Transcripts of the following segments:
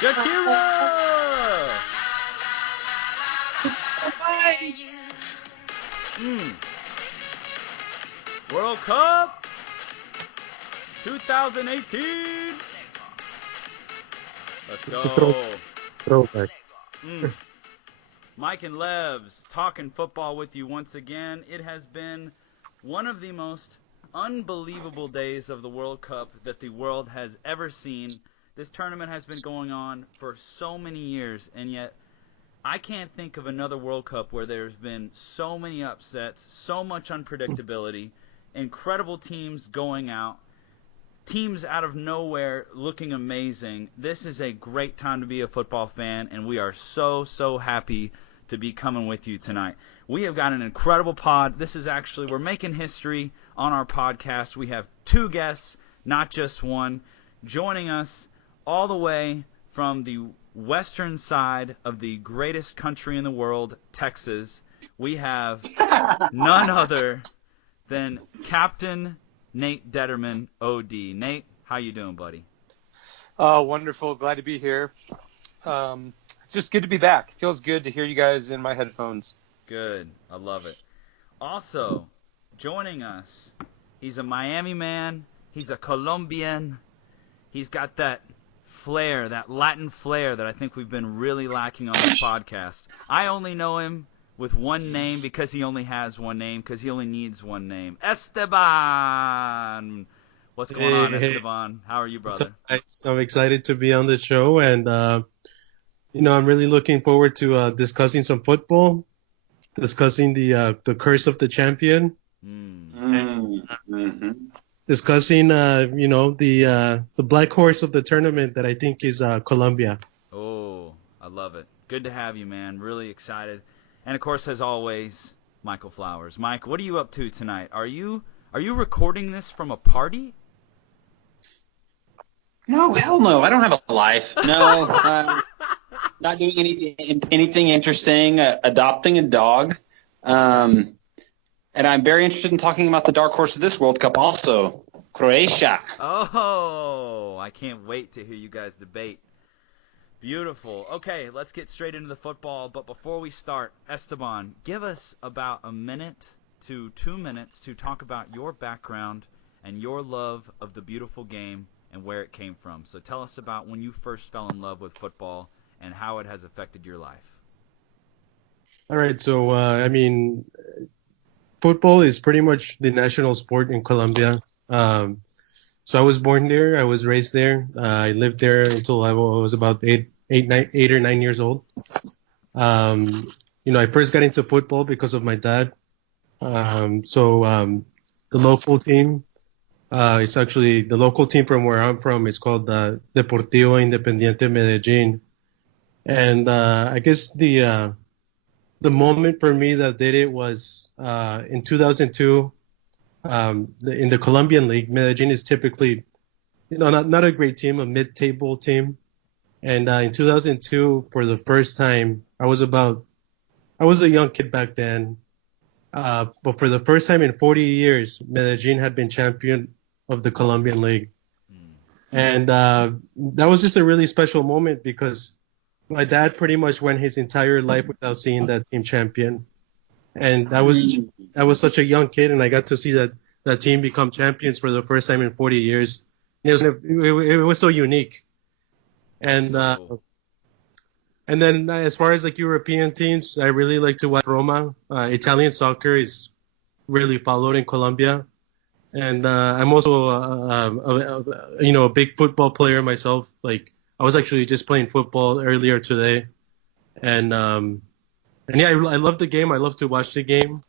Shakira! Mm. World Cup 2018. Let's It's a go. throwback. Mm. Mike and Lebs talking football with you once again. It has been one of the most unbelievable days of the World Cup that the world has ever seen. This tournament has been going on for so many years, and yet I can't think of another World Cup where there's been so many upsets, so much unpredictability, incredible teams going out, teams out of nowhere looking amazing. This is a great time to be a football fan, and we are so happy to be coming with you tonight. We have got an incredible pod. This is actually, we're making history on our podcast. We have two guests, not just one, joining us all the way from the western side of the greatest country in the world, Texas. We have none other than Captain Nate Detterman, OD. Nate, how you doing, buddy? Wonderful. Glad to be here. It's just good to be back. Feels good to hear you guys in my headphones. Good. I love it. Also, joining us, he's a Miami man. He's a Colombian. He's got that flair, that Latin flair that I think we've been really lacking on this podcast. I only know him with one name because he only has one name, because he only needs one name. Esteban! What's going on, Esteban? How are you, brother? I'm excited to be on the show, and I'm really looking forward to discussing some football, discussing the curse of the champion, discussing the black horse of the tournament that I think is Colombia. Oh, I love it. Good to have you, man. Really excited. And of course, as always, Michael Flowers. Mike, what are you up to tonight? Are you recording this from a party? No, hell no. I don't have a life. No, not doing anything interesting. Adopting a dog, and I'm very interested in talking about the dark horse of this World Cup, also Croatia. Oh, I can't wait to hear you guys debate. Beautiful. Okay, let's get straight into the football. But before we start, Esteban, give us about a minute to 2 minutes to talk about your background and your love of the beautiful game and where it came from. So tell us about when you first fell in love with football and how it has affected your life. All right, so football is pretty much the national sport in Colombia. So I was born there. I was raised there. I lived there until I was about 8 or 9 years old. I first got into football because of my dad. The local team, it's actually the local team from where I'm from. It's called Deportivo Independiente Medellín. And I guess the moment for me that did it was in 2002. In the Colombian League, Medellin is typically, not a great team, a mid-table team. And in 2002, for the first time, I was a young kid back then, but for the first time in 40 years, Medellin had been champion of the Colombian League. And that was just a really special moment because my dad pretty much went his entire life without seeing that team champion. And I was such a young kid, and I got to see that team become champions for the first time in 40 years. It was so unique. And and then as far as like European teams, I really like to watch Roma. Italian soccer is really followed in Colombia, and I'm also a big football player myself. Like I was actually just playing football earlier today, and yeah, I love the game. I love to watch the game.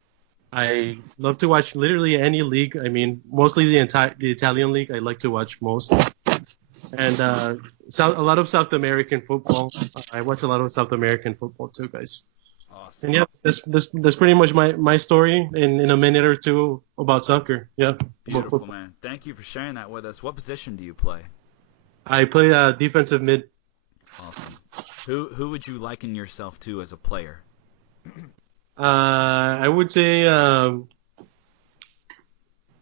I love to watch literally any league. I mean, mostly the Italian league I like to watch most. And a lot of South American football. I watch a lot of South American football too, guys. Awesome. And yeah, that's pretty much my story in a minute or two about soccer. Yeah. Beautiful, man. Thank you for sharing that with us. What position do you play? I play defensive mid. Awesome. Who would you liken yourself to as a player? I would say I'm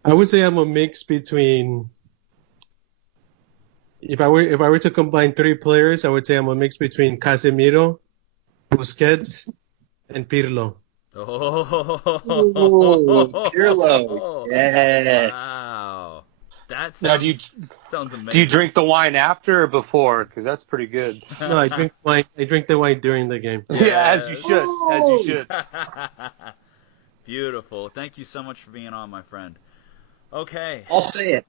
a mix between if I were to combine three players, I would say I'm a mix between Casemiro, Busquets, and Pirlo. Ooh, Pirlo. Oh, Yes. wow. That Now, sounds do you amazing. drink the wine after or before? Because that's pretty good. No, I drink wine. I drink the wine during the game. Yeah, as you Yes. should. As you Ooh. should. Beautiful. Thank you so much for being on, my friend. Okay. I'll say it.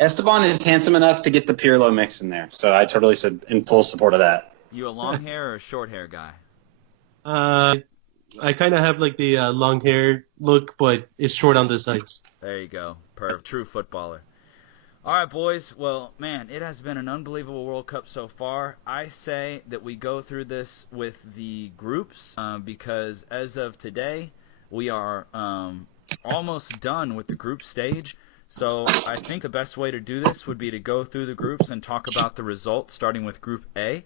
Esteban is handsome enough to get the Pirlo mix in there. So I totally said in full support of that. You a long hair or a short hair guy? Uh, I kind of have like the long hair look, but it's short on the sides. There you go. True footballer. All right, boys. Well, man, it has been an unbelievable World Cup so far. I say that we go through this with the groups because as of today, we are almost done with the group stage. So I think the best way to do this would be to go through the groups and talk about the results, starting with Group A,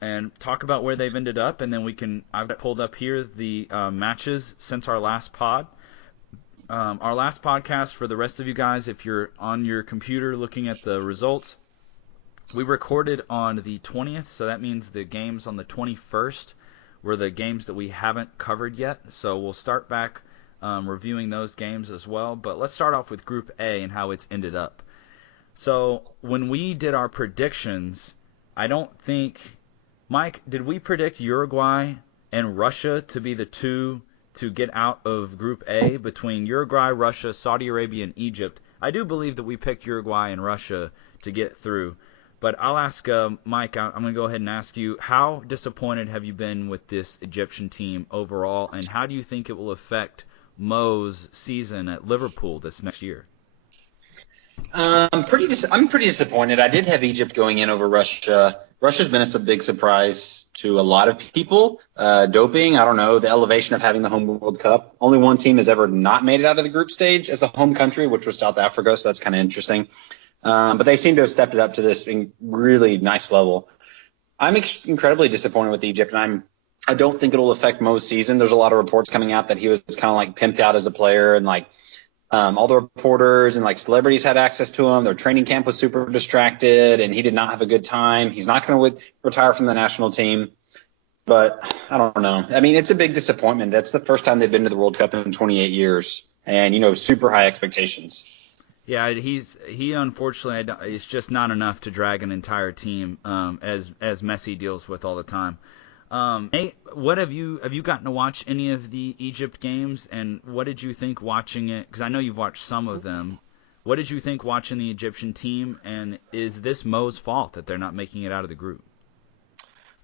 and talk about where they've ended up, and then I've pulled up here the matches since our last pod. Our last podcast, for the rest of you guys, if you're on your computer looking at the results, we recorded on the 20th, so that means the games on the 21st were the games that we haven't covered yet. So we'll start back reviewing those games as well. But let's start off with Group A and how it's ended up. So when we did our predictions, I don't think, Mike, did we predict Uruguay and Russia to be the two to get out of Group A between Uruguay, Russia, Saudi Arabia, and Egypt? I do believe that we picked Uruguay and Russia to get through. But I'll ask Mike, I'm going to go ahead and ask you, how disappointed have you been with this Egyptian team overall, and how do you think it will affect Mo's season at Liverpool this next year? I'm pretty disappointed. I did have Egypt going in over Russia. Russia's been a big surprise to a lot of people. Doping, I don't know, the elevation of having the home World Cup. Only one team has ever not made it out of the group stage as the home country, which was South Africa, so that's kind of interesting. But they seem to have stepped it up to this really nice level. I'm incredibly disappointed with Egypt, and I don't think it'll affect Mo's season. There's a lot of reports coming out that he was kind of like pimped out as a player, and like all the reporters and like celebrities had access to him. Their training camp was super distracted, and he did not have a good time. He's not going to retire from the national team, but I don't know. I mean, it's a big disappointment. That's the first time they've been to the World Cup in 28 years, and super high expectations. Yeah, he unfortunately, it's just not enough to drag an entire team as Messi deals with all the time. Nate, what have you gotten to watch any of the Egypt games, and what did you think watching it? Because I know you've watched some of them. What did you think watching the Egyptian team, and is this Mo's fault that they're not making it out of the group?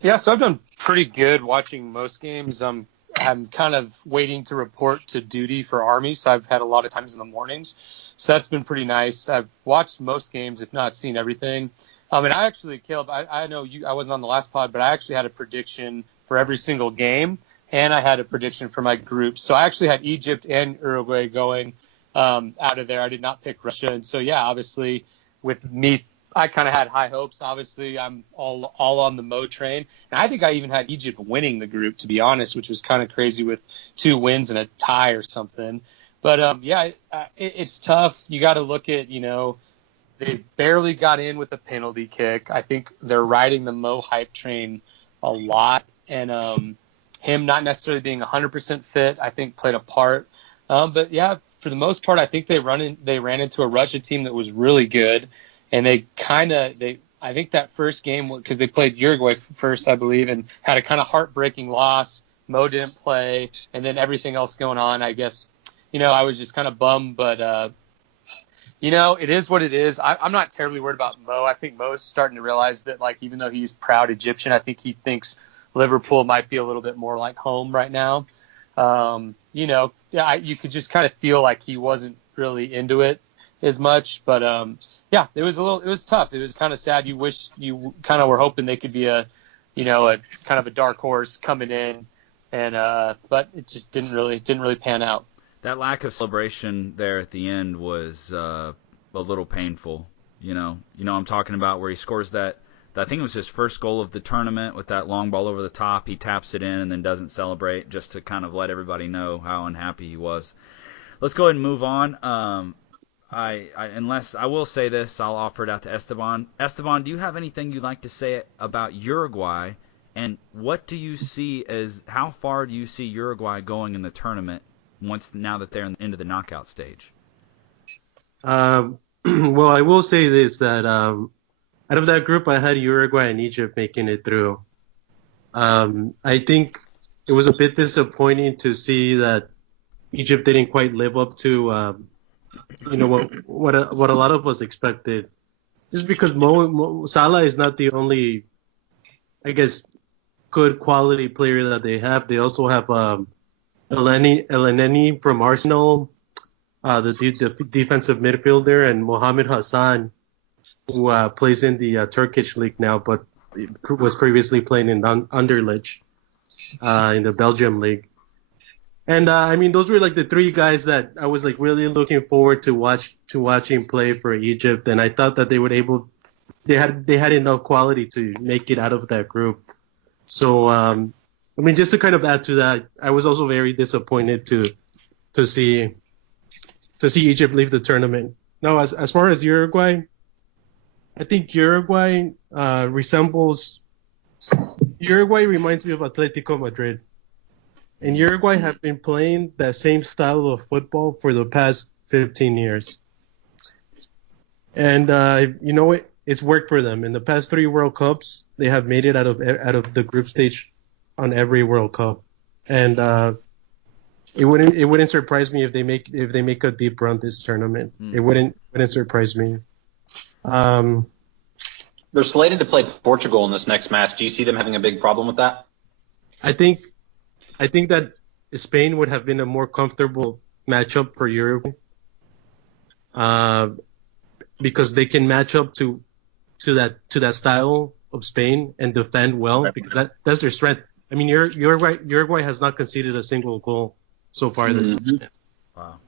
Yeah, so I've done pretty good watching most games. I'm kind of waiting to report to duty for Army, so I've had a lot of times in the mornings. So that's been pretty nice. I've watched most games, if not seen everything. And I actually, Caleb, I know I wasn't on the last pod, but I actually had a prediction for every single game, and I had a prediction for my group. So I actually had Egypt and Uruguay going out of there. I did not pick Russia. And so, yeah, obviously with me, I kind of had high hopes. Obviously, I'm all on the Mo train. And I think I even had Egypt winning the group, to be honest, which was kind of crazy with 2 wins and a tie or something. But, it's tough. You got to look at, they barely got in with a penalty kick. I think they're riding the Mo hype train a lot. And him not necessarily being 100% fit, I think, played a part. But, yeah, for the most part, I think they ran into a Russia team that was really good. And I think that first game, because they played Uruguay first, I believe, and had a kind of heartbreaking loss. Mo didn't play, and then everything else going on, I guess, I was just kind of bummed. But, it is what it is. I'm not terribly worried about Mo. I think Mo's starting to realize that, like, even though he's proud Egyptian, I think he thinks Liverpool might be a little bit more like home right now. You could just kind of feel like he wasn't really into it as much, but it was tough. It was kind of sad. You wish you kind of were hoping they could be a kind of a dark horse coming in, and but it just didn't really pan out. That lack of celebration there at the end was a little painful. I'm talking about where he scores that. I think it was his first goal of the tournament with that long ball over the top. He taps it in and then doesn't celebrate, just to kind of let everybody know how unhappy he was. Let's go ahead and move on. Unless I will say this, I'll offer it out to Esteban. Esteban, do you have anything you'd like to say about Uruguay? And what do you see as how far do you see Uruguay going in the tournament now that they're into the knockout stage? Well, I will say this, that out of that group, I had Uruguay and Egypt making it through. I think it was a bit disappointing to see that Egypt didn't quite live up to what a lot of us expected. Just because Mo Salah is not the only, I guess, good quality player that they have. They also have Elneny from Arsenal, the defensive midfielder, and Mohamed Hassan, who plays in the Turkish league now, but was previously playing in Anderlecht in the Belgium league. And I mean, those were like the three guys that I was like really looking forward to watching play for Egypt, and I thought that they had enough quality to make it out of that group. So I mean, just to kind of add to that, I was also very disappointed to see Egypt leave the tournament. Now, as far as Uruguay, I think Uruguay reminds me of Atletico Madrid. And Uruguay have been playing that same style of football for the past 15 years. And it's worked for them. In the past 3 World Cups, they have made it out of the group stage on every World Cup. And it wouldn't surprise me if they make a deep run this tournament. It wouldn't surprise me. They're slated to play Portugal in this next match. Do you see them having a big problem with that? I think that Spain would have been a more comfortable matchup for Uruguay, because they can match up to that style of Spain and defend well, because that's their strength. I mean, Uruguay has not conceded a single goal so far this season. Wow.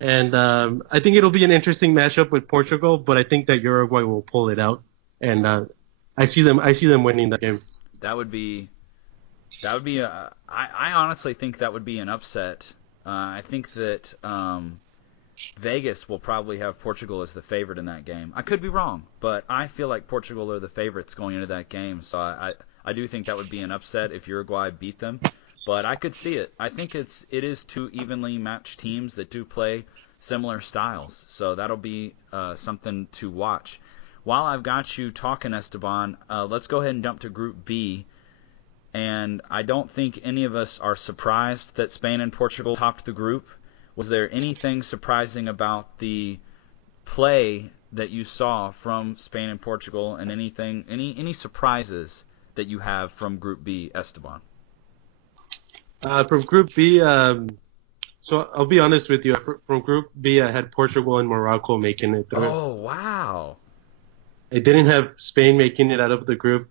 And I think it'll be an interesting matchup with Portugal, but I think that Uruguay will pull it out, and I see them winning that game. That would be I honestly think that would be an upset. I think that Vegas will probably have Portugal as the favorite in that game. I could be wrong, but I feel like Portugal are the favorites going into that game. So I do think that would be an upset if Uruguay beat them. But I could see it. I think it is 2 evenly matched teams that do play similar styles. So that'll be something to watch. While I've got you talking, Esteban, let's go ahead and jump to Group B. And I don't think any of us are surprised that Spain and Portugal topped the group. Was there anything surprising about the play that you saw from Spain and Portugal, and any surprises that you have from Group B, Esteban? From Group B, so I'll be honest with you. From Group B, I had Portugal and Morocco making it through. Oh, wow. I didn't have Spain making it out of the group.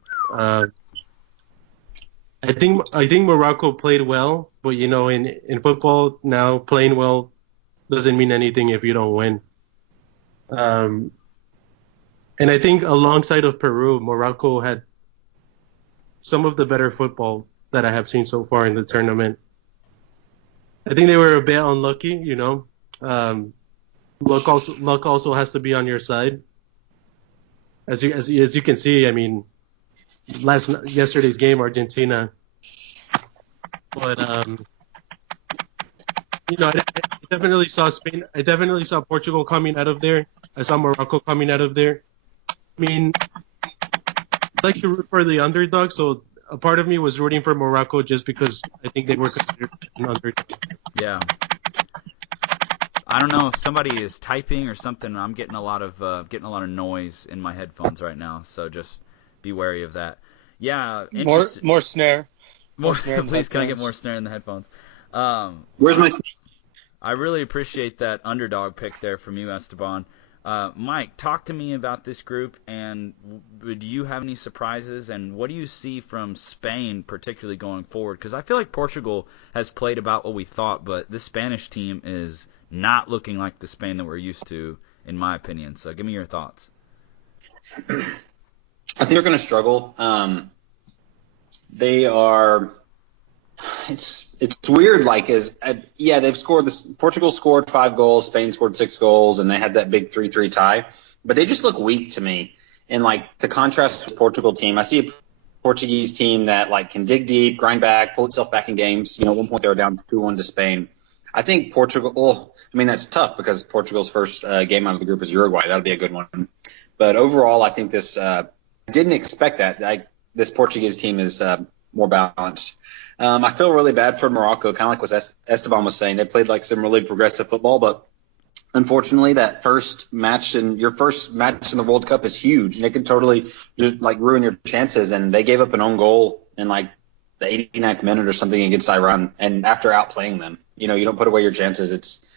I think Morocco played well, but in football now, playing well doesn't mean anything if you don't win. And I think alongside of Peru, Morocco had some of the better football that I have seen so far in the tournament. I think they were a bit unlucky, Luck also has to be on your side. As you can see, I mean, yesterday's game, Argentina. But I definitely saw Spain. I definitely saw Portugal coming out of there. I saw Morocco coming out of there. I mean, I like to root for the underdog, so a part of me was rooting for Morocco just because I think they were considered an underdog. Yeah. I don't know if somebody is typing or something. I'm getting a lot of noise in my headphones right now, so just be wary of that. Yeah, more snare. More snare. Please, can I get more snare in the headphones? Where's my? I really appreciate that underdog pick there from you, Esteban. Mike, talk to me about this group, and do you have any surprises, and what do you see from Spain, particularly going forward? Because I feel like Portugal has played about what we thought, but this Spanish team is not looking like the Spain that we're used to, in my opinion. So give me your thoughts. I think they're going to struggle. They are It's weird. Like, yeah, they've scored this. Portugal scored 5 goals, Spain scored 6 goals, and they had that big 3-3 tie. But they just look weak to me. And like the contrast with Portugal team, I see a Portuguese team that like can dig deep, grind back, pull itself back in games. At one point they were down 2-1 to Spain. I think Portugal. I mean, that's tough because Portugal's first game out of the group is Uruguay. That'll be a good one. But overall, I think this. I didn't expect that. Like this Portuguese team is more balanced. I feel really bad for Morocco, kind of like what Esteban was saying. They played like some really progressive football, but unfortunately, that first match in the World Cup is huge, and it can totally just like ruin your chances. And they gave up an own goal in like the 89th minute or something against Iran, and after outplaying them, you don't put away your chances. It's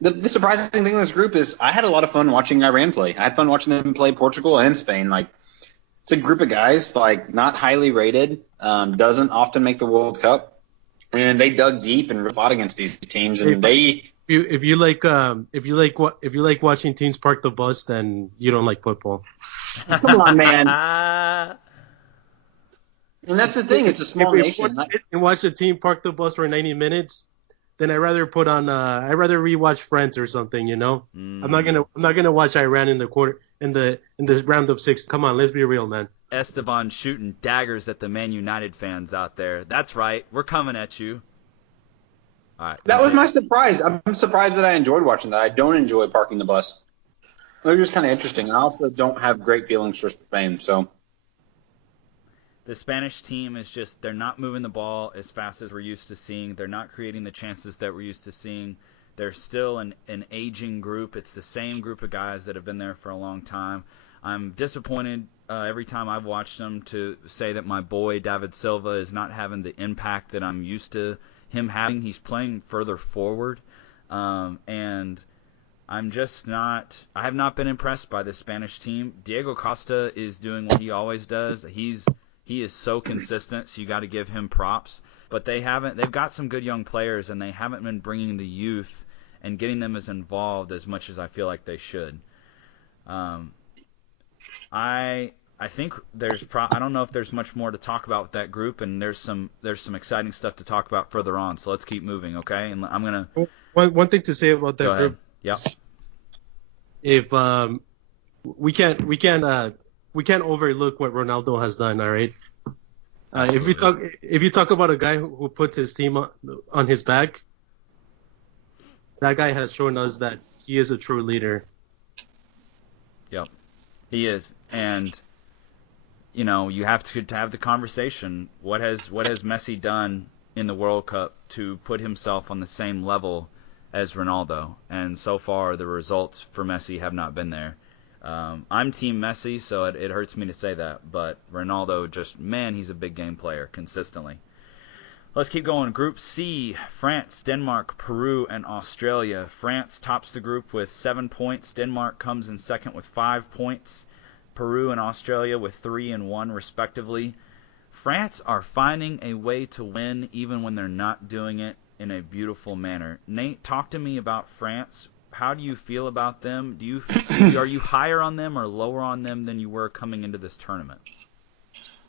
the surprising thing in this group is I had a lot of fun watching Iran play. I had fun watching them play Portugal and Spain. Like it's a group of guys like not highly rated, doesn't often make the World Cup, and they dug deep and fought against these teams, and they. If you like watching teams park the bus, then you don't like football. Come on, man. And that's the thing; it's a small nation. And watch the team park the bus for 90 minutes, then I'd rather rewatch Friends or something. I'm not gonna watch Iran in the round of 6. Come on, let's be real, man. Esteban shooting daggers at the Man United fans out there. That's right, we're coming at you. All right, that was my surprise. I'm surprised that I enjoyed watching that. I don't enjoy parking the bus. They're just kind of interesting. I also don't have great feelings for Spain. So the Spanish team is just, they're not moving the ball as fast as we're used to seeing. They're not creating the chances that we're used to seeing. They're still an aging group. It's the same group of guys that have been there for a long time. I'm disappointed every time I've watched them to say that my boy David Silva is not having the impact that I'm used to him having. He's playing further forward, and I'm just not. I have not been impressed by this Spanish team. Diego Costa is doing what he always does. He is so consistent, so you got to give him props. But they've got some good young players, and they haven't been bringing the youth and getting them as involved as much as I feel like they should. I think I don't know if there's much more to talk about with that group, and there's some exciting stuff to talk about further on. So let's keep moving, okay? And I'm gonna one thing to say about that group. Yep. If we can't overlook what Ronaldo has done. All right. If you talk about a guy who puts his team on his back, that guy has shown us that he is a true leader. Yep, he is, and you have to have the conversation. What has Messi done in the World Cup to put himself on the same level as Ronaldo? And so far, the results for Messi have not been there. I'm Team Messi, so it hurts me to say that. But Ronaldo, he's a big game player consistently. Let's keep going. Group C, France, Denmark, Peru, and Australia. France tops the group with 7 points. Denmark comes in second with 5 points. Peru and Australia with 3 and 1 respectively. France are finding a way to win even when they're not doing it in a beautiful manner. Nate, talk to me about France. How do you feel about them? Are you higher on them or lower on them than you were coming into this tournament?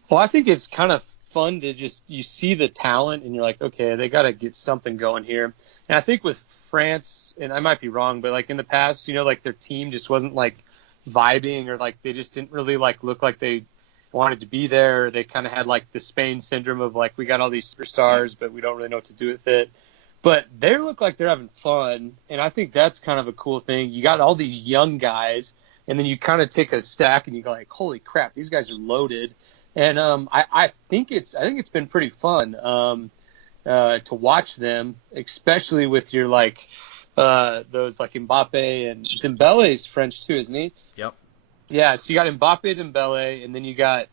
Well, I think it's kind of fun to you see the talent and you're like, okay, they got to get something going here. And I think with France, and I might be wrong, but like in the past, like their team just wasn't like vibing, or like they just didn't really like look like they wanted to be there. They kind of had like the Spain syndrome of like, we got all these superstars, but we don't really know what to do with it. But they look like they're having fun, and I think that's kind of a cool thing. You got all these young guys, and then you kind of take a stack and you go like, holy crap, these guys are loaded. And I think it's been pretty fun to watch them, especially with your like those like Mbappe and Dembele's French too, isn't he? Yep. Yeah, so you got Mbappe, Dembele, and then you got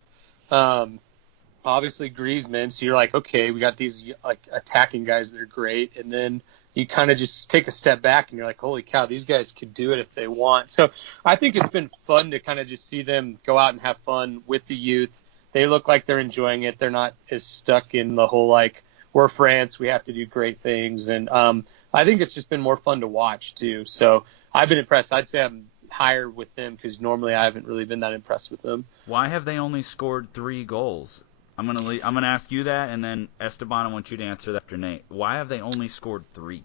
obviously Griezmann. So you're like, okay, we got these like attacking guys that are great, and then you kind of just take a step back and you're like, holy cow, these guys could do it if they want. So I think it's been fun to kind of just see them go out and have fun with the youth. They look like they're enjoying it. They're not as stuck in the whole like, we're France, we have to do great things. And I think it's just been more fun to watch too. So I've been impressed. I'd say I'm higher with them because normally I haven't really been that impressed with them. Why have they only scored 3 goals? I'm gonna ask you that, and then Esteban, I want you to answer that after Nate. Why have they only scored 3?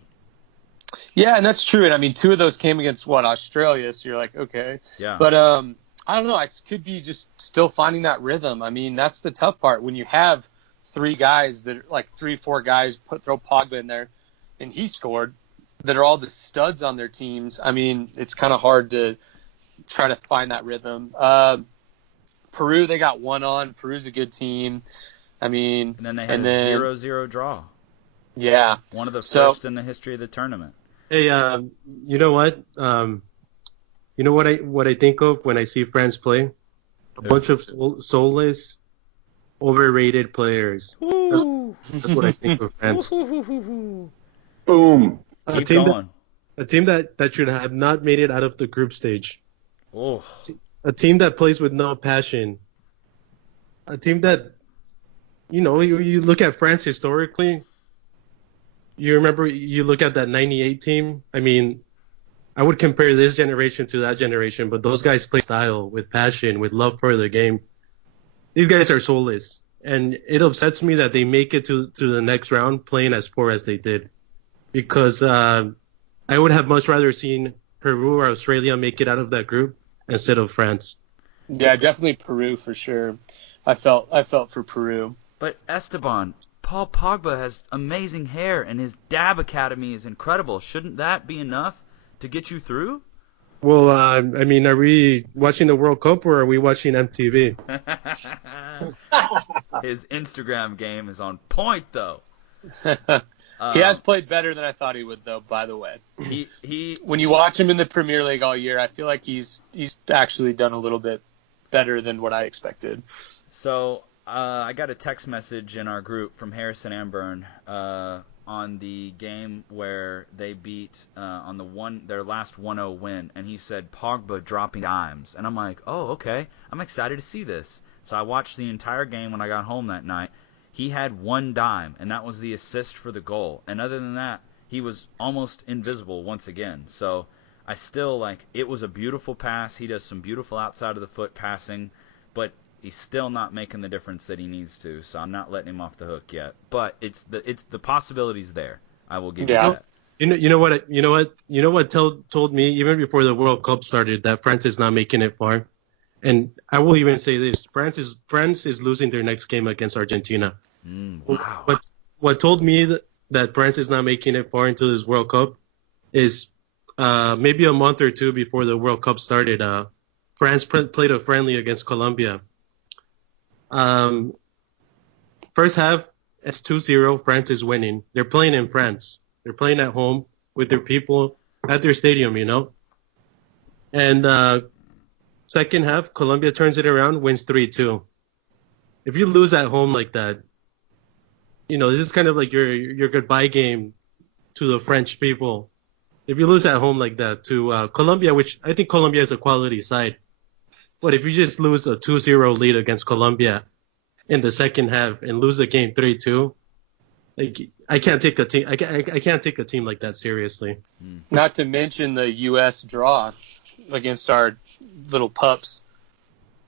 Yeah, and that's true. And I mean, 2 of those came against Australia. So you're like, okay. Yeah. But I don't know. It could be just still finding that rhythm. I mean, that's the tough part when you have 3 guys that are like 3-4 guys throw Pogba in there, and he scored, that are all the studs on their teams. I mean, it's kind of hard to try to find that rhythm. Peru, they got 1 on. Peru's a good team. I mean, And then they had a 0-0 draw. Yeah. One of the first in the history of the tournament. Hey, you know what? You know what I think of when I see France play? A bunch of soulless, overrated players. That's what I think of France. Boom. A team that should have not made it out of the group stage. Oh. A team that plays with no passion. A team that, you look at France historically. You remember, you look at that 98 team. I mean, I would compare this generation to that generation, but those guys play style, with passion, with love for the game. These guys are soulless, and it upsets me that they make it to the next round playing as poor as they did, because I would have much rather seen Peru or Australia make it out of that group instead of France. Yeah, definitely Peru for sure. I felt for Peru. But Esteban, Paul Pogba has amazing hair, and his dab academy is incredible. Shouldn't that be enough to get you through? Well, I mean, are we watching the World Cup or are we watching MTV? His Instagram game is on point, though. He has played better than I thought he would, though. By the way, he when you watch him in the Premier League all year, I feel like he's actually done a little bit better than what I expected. So I got a text message in our group from Harrison Amburn on the game where they beat on their last 1-0 win, and he said Pogba dropping dimes, and I'm like, oh, okay, I'm excited to see this. So I watched the entire game when I got home that night. He had 1 dime, and that was the assist for the goal. And other than that, he was almost invisible once again. So I still it was a beautiful pass. He does some beautiful outside of the foot passing, but he's still not making the difference that he needs to. So I'm not letting him off the hook yet. But it's the possibilities there. I will give you that. You know what told me even before the World Cup started that France is not making it far. And I will even say this: France is losing their next game against Argentina. Wow. What told me that France is not making it far into this World Cup is maybe a month or 2 before the World Cup started. France played a friendly against Colombia. First half, it's 2-0. France is winning. They're playing in France. They're playing at home with their people at their stadium, And second half, Colombia turns it around, wins 3-2. If you lose at home like that, this is kind of like your goodbye game to the French people. If you lose at home like that to Colombia, which I think Colombia is a quality side, but if you just lose a 2-0 lead against Colombia in the second half and lose the game 3-2, I can't take a team. I can't take a team like that seriously. Not to mention the U.S. draw against our little pups.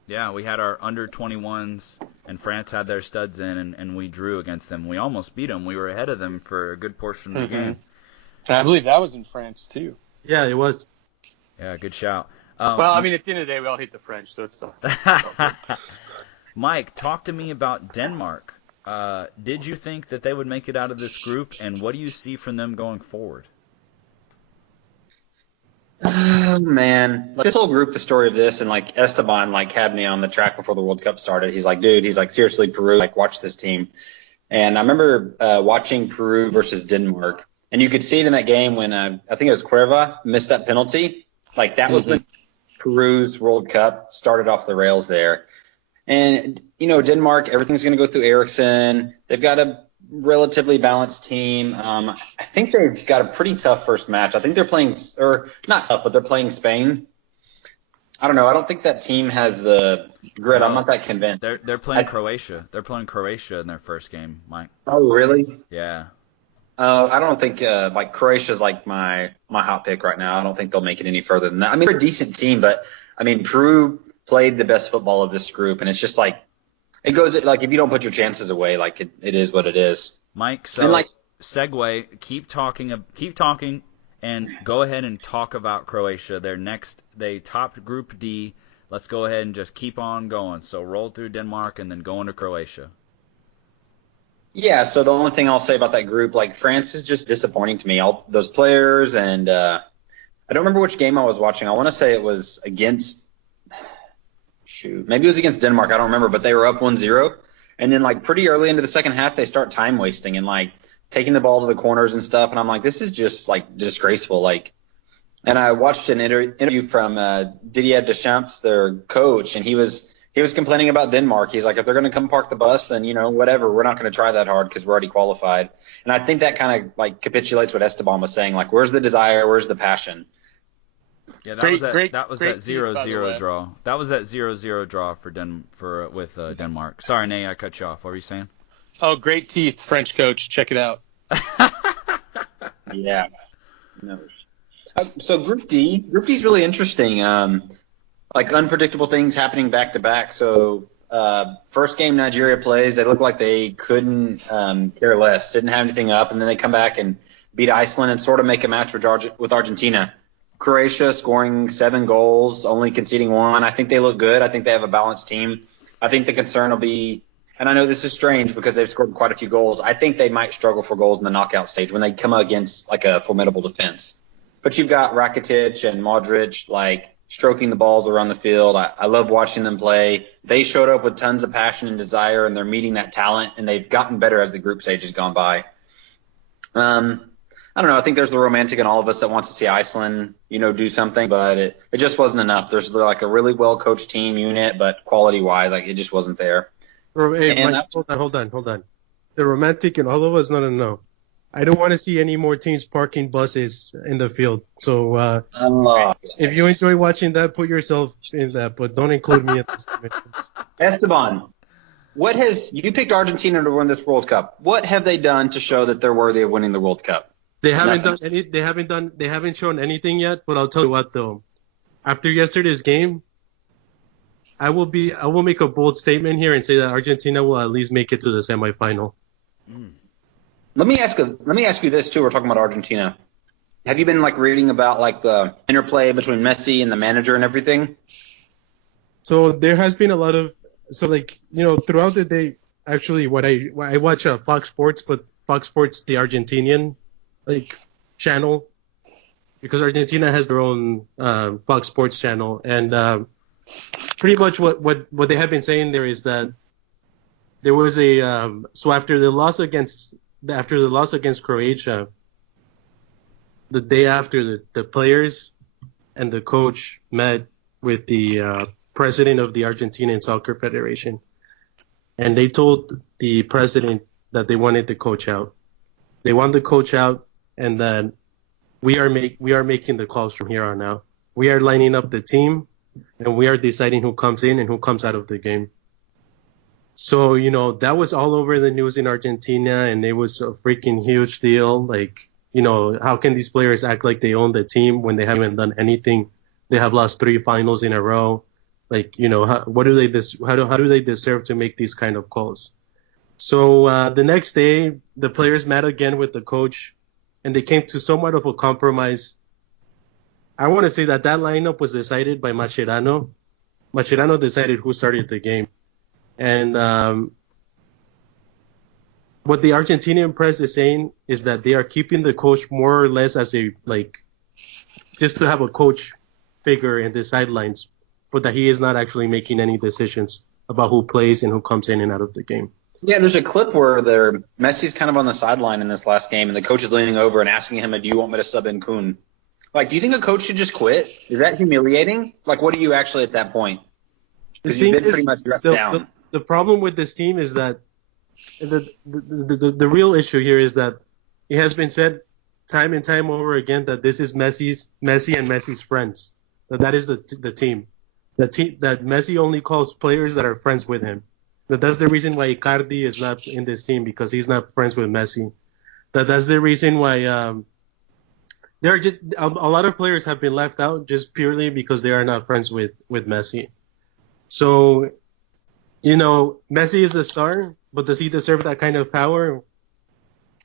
Yeah, we had our under-21s, and France had their studs in, and we drew against them. We almost beat them. We were ahead of them for a good portion of the game. And I believe that was in France, too. Yeah, it was. Yeah, good shout. Well, I mean, at the end of the day, we all hate the French, so it's Mike, talk to me about Denmark. Did you think that they would make it out of this group, and what do you see from them going forward? Oh, man. This whole group, the story of this, and Esteban had me on the track before the World Cup started. He's like, dude, seriously, Peru, watch this team. And I remember watching Peru versus Denmark, and you could see it in that game when I think it was Cueva missed that penalty. That was when Peru's World Cup started off the rails there. And, Denmark, everything's going to go through Eriksson. They've got a relatively balanced team. I think they've got a pretty tough first match. I think they're playing, or not tough, but they're playing Spain. I don't know. I don't think that team has the grit. I'm not that convinced. They're playing Croatia. They're playing Croatia in their first game, Mike. Oh, really? Yeah. I don't think Croatia's my hot pick right now. I don't think they'll make it any further than that. I mean, they're a decent team, but I mean, Peru played the best football of this group, and it's just it goes like if you don't put your chances away, like it is what it is. Mike, so And like segue, keep talking, and go ahead and talk about Croatia. They topped Group D. Let's go ahead and just keep on going. So roll through Denmark and then go into Croatia. yeah, so the only thing I'll say about that group, like France is just disappointing to me. All those players and I don't remember which game I was watching. I want to say it was against maybe it was against Denmark. I don't remember, but they were up 1-0. And then like pretty early into the second half, they start time wasting and like taking the ball to the corners and stuff. And I'm like, this is just like disgraceful. Like, and I watched an interview from Didier Deschamps, their coach, and he was complaining about Denmark. He's like, if they're going to come park the bus, then whatever. We're not going to try that hard because we're already qualified. And I think that kind of like capitulates what Esteban was saying. Like, where's the desire? Where's the passion? Yeah, that was that 0-0 draw. That was that 0-0 draw with Denmark. Sorry, Nate, I cut you off. What were you saying? Oh, great teeth, French coach. Check it out. Yeah. So Group D is really interesting. Like unpredictable things happening back to back. So first game Nigeria plays, they look like they couldn't care less, didn't have anything up, and then they come back and beat Iceland and sort of make a match with Argentina. Croatia scoring 7 goals, only conceding 1. I think they look good. I think they have a balanced team. I think the concern will be, and I know this is strange because they've scored quite a few goals, I think they might struggle for goals in the knockout stage when they come against like a formidable defense. But you've got Rakitic and Modric like stroking the balls around the field. I love watching them play. They showed up with tons of passion and desire, and they're meeting that talent, and they've gotten better as the group stage has gone by. I don't know. I think there's the romantic in all of us that wants to see Iceland, do something, but it just wasn't enough. There's like a really well-coached team unit, but quality-wise, like it just wasn't there. Hey, Mike, hold on. The romantic in all of us, no. I don't want to see any more teams parking buses in the field. So if you enjoy watching that, put yourself in that, but don't include me in this. Esteban, you picked Argentina to win this World Cup. What have they done to show that they're worthy of winning the World Cup? They haven't shown anything yet, but I'll tell you what though. After yesterday's game, I will make a bold statement here and say that Argentina will at least make it to the semifinal. Let me ask you this too. We're talking about Argentina. Have you been like reading about like the interplay between Messi and the manager and everything? So there has been a lot of throughout the day. Actually, what I watch Fox Sports, but Fox Sports the Argentinian channel, because Argentina has their own Fox Sports channel, and pretty much what they have been saying there is that there was so after the loss against Croatia, the day after the players and the coach met with the president of the Argentinian Soccer Federation, and they told the president that they wanted the coach out. They want the coach out, and that we are making the calls from here on out. We are lining up the team, and we are deciding who comes in and who comes out of the game. So, that was all over the news in Argentina, and it was a freaking huge deal. How can these players act like they own the team when they haven't done anything? They have lost 3 finals in a row. How do they deserve to make these kind of calls? So the next day, the players met again with the coach, and they came to somewhat of a compromise. I want to say that lineup was decided by Mascherano. Mascherano decided who started the game. And what the Argentinian press is saying is that they are keeping the coach more or less as just to have a coach figure in the sidelines, but that he is not actually making any decisions about who plays and who comes in and out of the game. Yeah, there's a clip where Messi's kind of on the sideline in this last game, and the coach is leaning over and asking him, do you want me to sub in Kun? Do you think a coach should just quit? Is that humiliating? What are you actually at that point? Because you've been pretty much left down. The problem with this team is that the real issue here is that it has been said time and time over again that this is Messi and Messi's friends. That is the team. That Messi only calls players that are friends with him. That's the reason why Icardi is not in this team, because he's not friends with Messi. That's the reason why there are just, a lot of players have been left out just purely because they are not friends with Messi. So Messi is the star, but does he deserve that kind of power?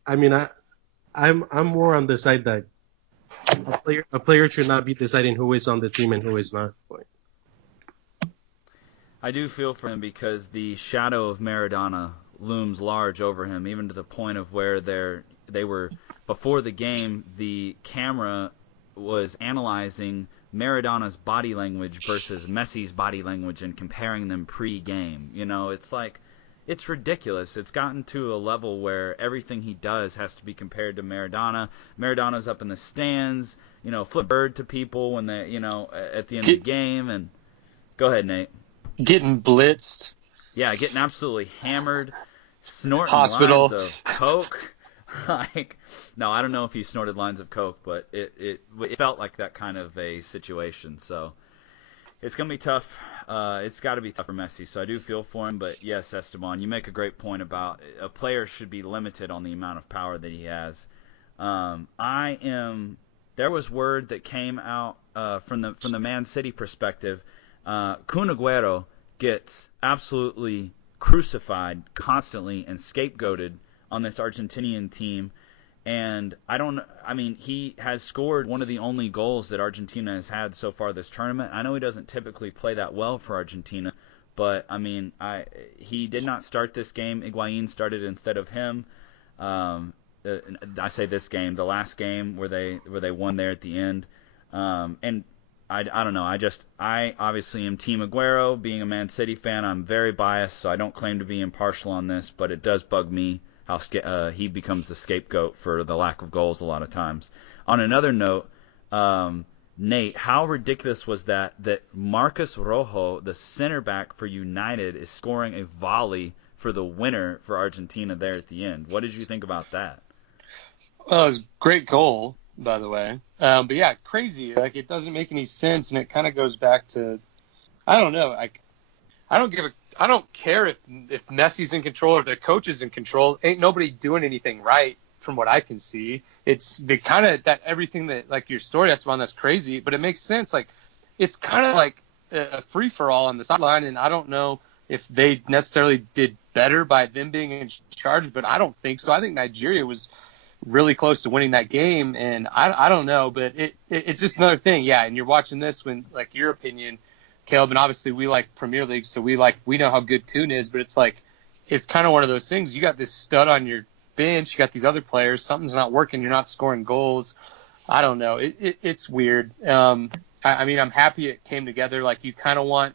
I mean, I'm more on the side that a player should not be deciding who is on the team and who is not. I do feel for him because the shadow of Maradona looms large over him, even to the point of where they were before the game. The camera was analyzing Maradona's body language versus Messi's body language and comparing them pre-game. It's like it's ridiculous. It's gotten to a level where everything he does has to be compared to Maradona. Maradona's up in the stands, flip bird to people when they, at the end of the game. And go ahead, Nate. Getting blitzed. Yeah, getting absolutely hammered, snorting Hospital. lines of coke. No, I don't know if he snorted lines of coke, but it felt like that kind of a situation. So it's gonna be tough. It's got to be tough for Messi. So I do feel for him. But yes, Esteban, you make a great point about a player should be limited on the amount of power that he has. There was word that came out from the Man City perspective. Kun Aguero gets absolutely crucified constantly and scapegoated on this Argentinian team. And he has scored one of the only goals that Argentina has had so far this tournament. I know he doesn't typically play that well for Argentina, but he did not start this game. Higuain started instead of him. I say this game, the last game where they won there at the end. And I don't know. I obviously am Team Aguero. Being a Man City fan, I'm very biased, so I don't claim to be impartial on this, but it does bug me how he becomes the scapegoat for the lack of goals a lot of times. On another note, Nate, how ridiculous was that Marcus Rojo, the center back for United, is scoring a volley for the winner for Argentina there at the end? What did you think about that? Well, it was a great goal, by the way. But yeah, crazy. Like, it doesn't make any sense, and it kind of goes back to, I don't know. I don't care if Messi's in control or the coach is in control. Ain't nobody doing anything right from what I can see. It's the kind of that everything that, like, your story has on, that's crazy, but it makes sense. Like, it's kind of like a free for all on the sideline, and I don't know if they necessarily did better by them being in charge, but I don't think so. I think Nigeria was really close to winning that game, and I don't know, but it's just another thing. Yeah, and you're watching this when, like, your opinion, Caleb, and obviously we like Premier League, so we know how good Kuhn is, but it's like, it's kind of one of those things. You got this stud on your bench, you got these other players, something's not working, you're not scoring goals. I don't know. It's weird. I'm happy it came together. Like, you kind of want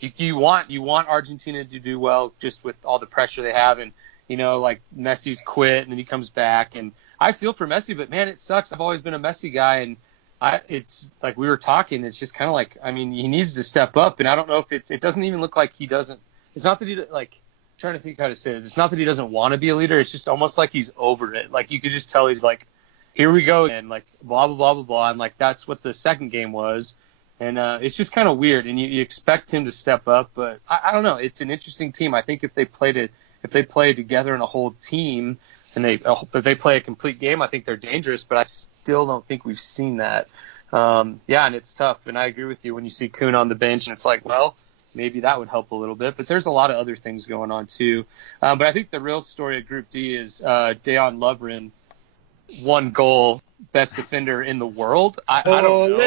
you want Argentina to do well just with all the pressure they have, and like Messi's quit and then he comes back, and I feel for Messi, but man, it sucks. I've always been a Messi guy, and it's like we were talking. It's just kind of like, he needs to step up, and I don't know if it doesn't even look like he doesn't. It's not that he like. I'm trying to think how to say it. It's not that he doesn't want to be a leader. It's just almost like he's over it. Like, you could just tell he's like, here we go, and like blah blah blah blah blah, and like that's what the second game was, and it's just kind of weird. And you expect him to step up, but I don't know. It's an interesting team. I think if they play together in a whole team, and if they play a complete game, I think they're dangerous, but I still don't think we've seen that. And it's tough, and I agree with you when you see Kuhn on the bench, and it's like, well, maybe that would help a little bit, but there's a lot of other things going on too. But I think the real story of Group D is Dejan Lovren, 1 goal, best defender in the world. I don't know.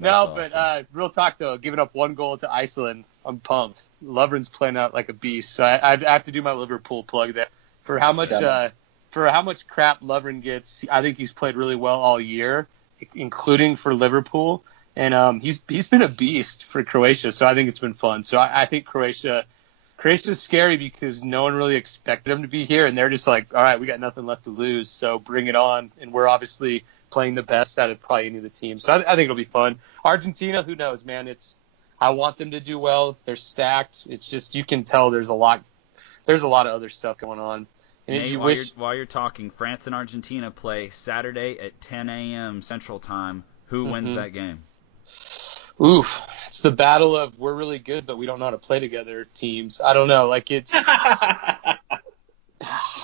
No, but awesome. Real talk though, giving up 1 goal to Iceland, I'm pumped. Lovren's playing out like a beast, so I have to do my Liverpool plug there. For how much crap Lovren gets, I think he's played really well all year, including for Liverpool, and he's been a beast for Croatia. So I think it's been fun. So I think Croatia's scary because no one really expected them to be here, and they're just like, all right, we got nothing left to lose, so bring it on. And we're obviously playing the best out of probably any of the teams. So I think it'll be fun. Argentina, who knows, man? I want them to do well. They're stacked. It's just, you can tell there's a lot of other stuff going on. And Nate, while you're talking, France and Argentina play Saturday at 10 a.m. Central Time. Who wins that game? Oof. It's the battle of we're really good, but we don't know how to play together teams. I don't know. Like, it's – I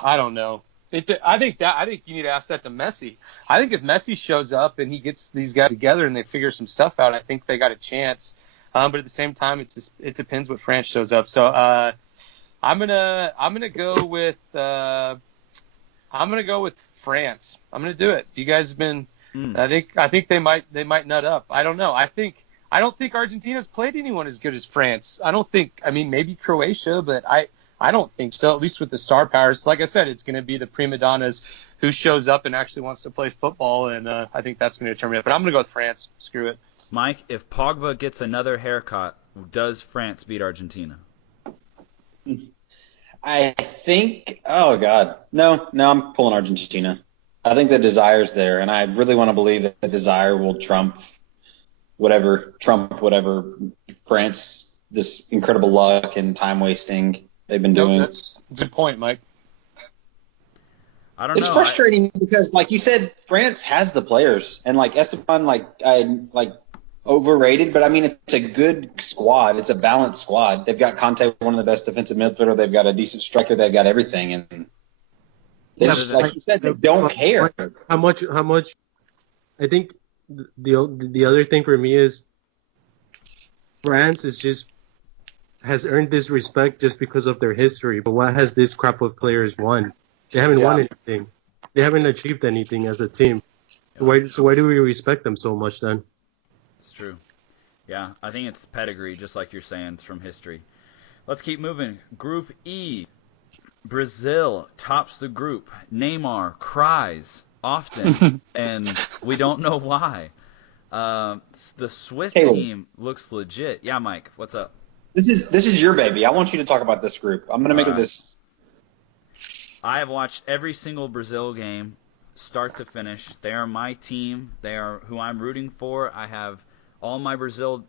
don't know. I think you need to ask that to Messi. I think if Messi shows up and he gets these guys together and they figure some stuff out, I think they got a chance. But at the same time, it depends what France shows up. So I'm gonna go with France. I'm gonna do it. You guys have been. I think they might nut up. I don't know. I don't think Argentina's played anyone as good as France. I don't think. I mean, maybe Croatia, but I don't think so. At least with the star powers. Like I said, it's going to be the prima donnas who shows up and actually wants to play football, and I think that's going to determine it. But I'm going to go with France. Screw it. Mike, if Pogba gets another haircut, does France beat Argentina? I think. Oh God, no, I'm pulling Argentina. I think the desire's there, and I really want to believe that the desire will trump whatever France, this incredible luck and time wasting they've been doing. That's a good point, Mike. I don't It's know. frustrating because, like you said, France has the players, and like Esteban, overrated, but I mean it's a good squad. It's a balanced squad. They've got Conte, one of the best defensive midfielder. They've got a decent striker. They've got everything, and they just, like you said, they don't care. How much? I think the other thing for me is France has earned this respect just because of their history. But what has this crop of players won? They haven't won anything. They haven't achieved anything as a team. So why do we respect them so much then? It's true. Yeah, I think it's pedigree, just like you're saying. It's from history. Let's keep moving. Group E. Brazil tops the group. Neymar cries often, and we don't know why. The Swiss team looks legit. Yeah, Mike, what's up? This is your baby. I want you to talk about this group. I'm going to make it this. I have watched every single Brazil game, start to finish. They are my team. They are who I'm rooting for. I have all my Brazil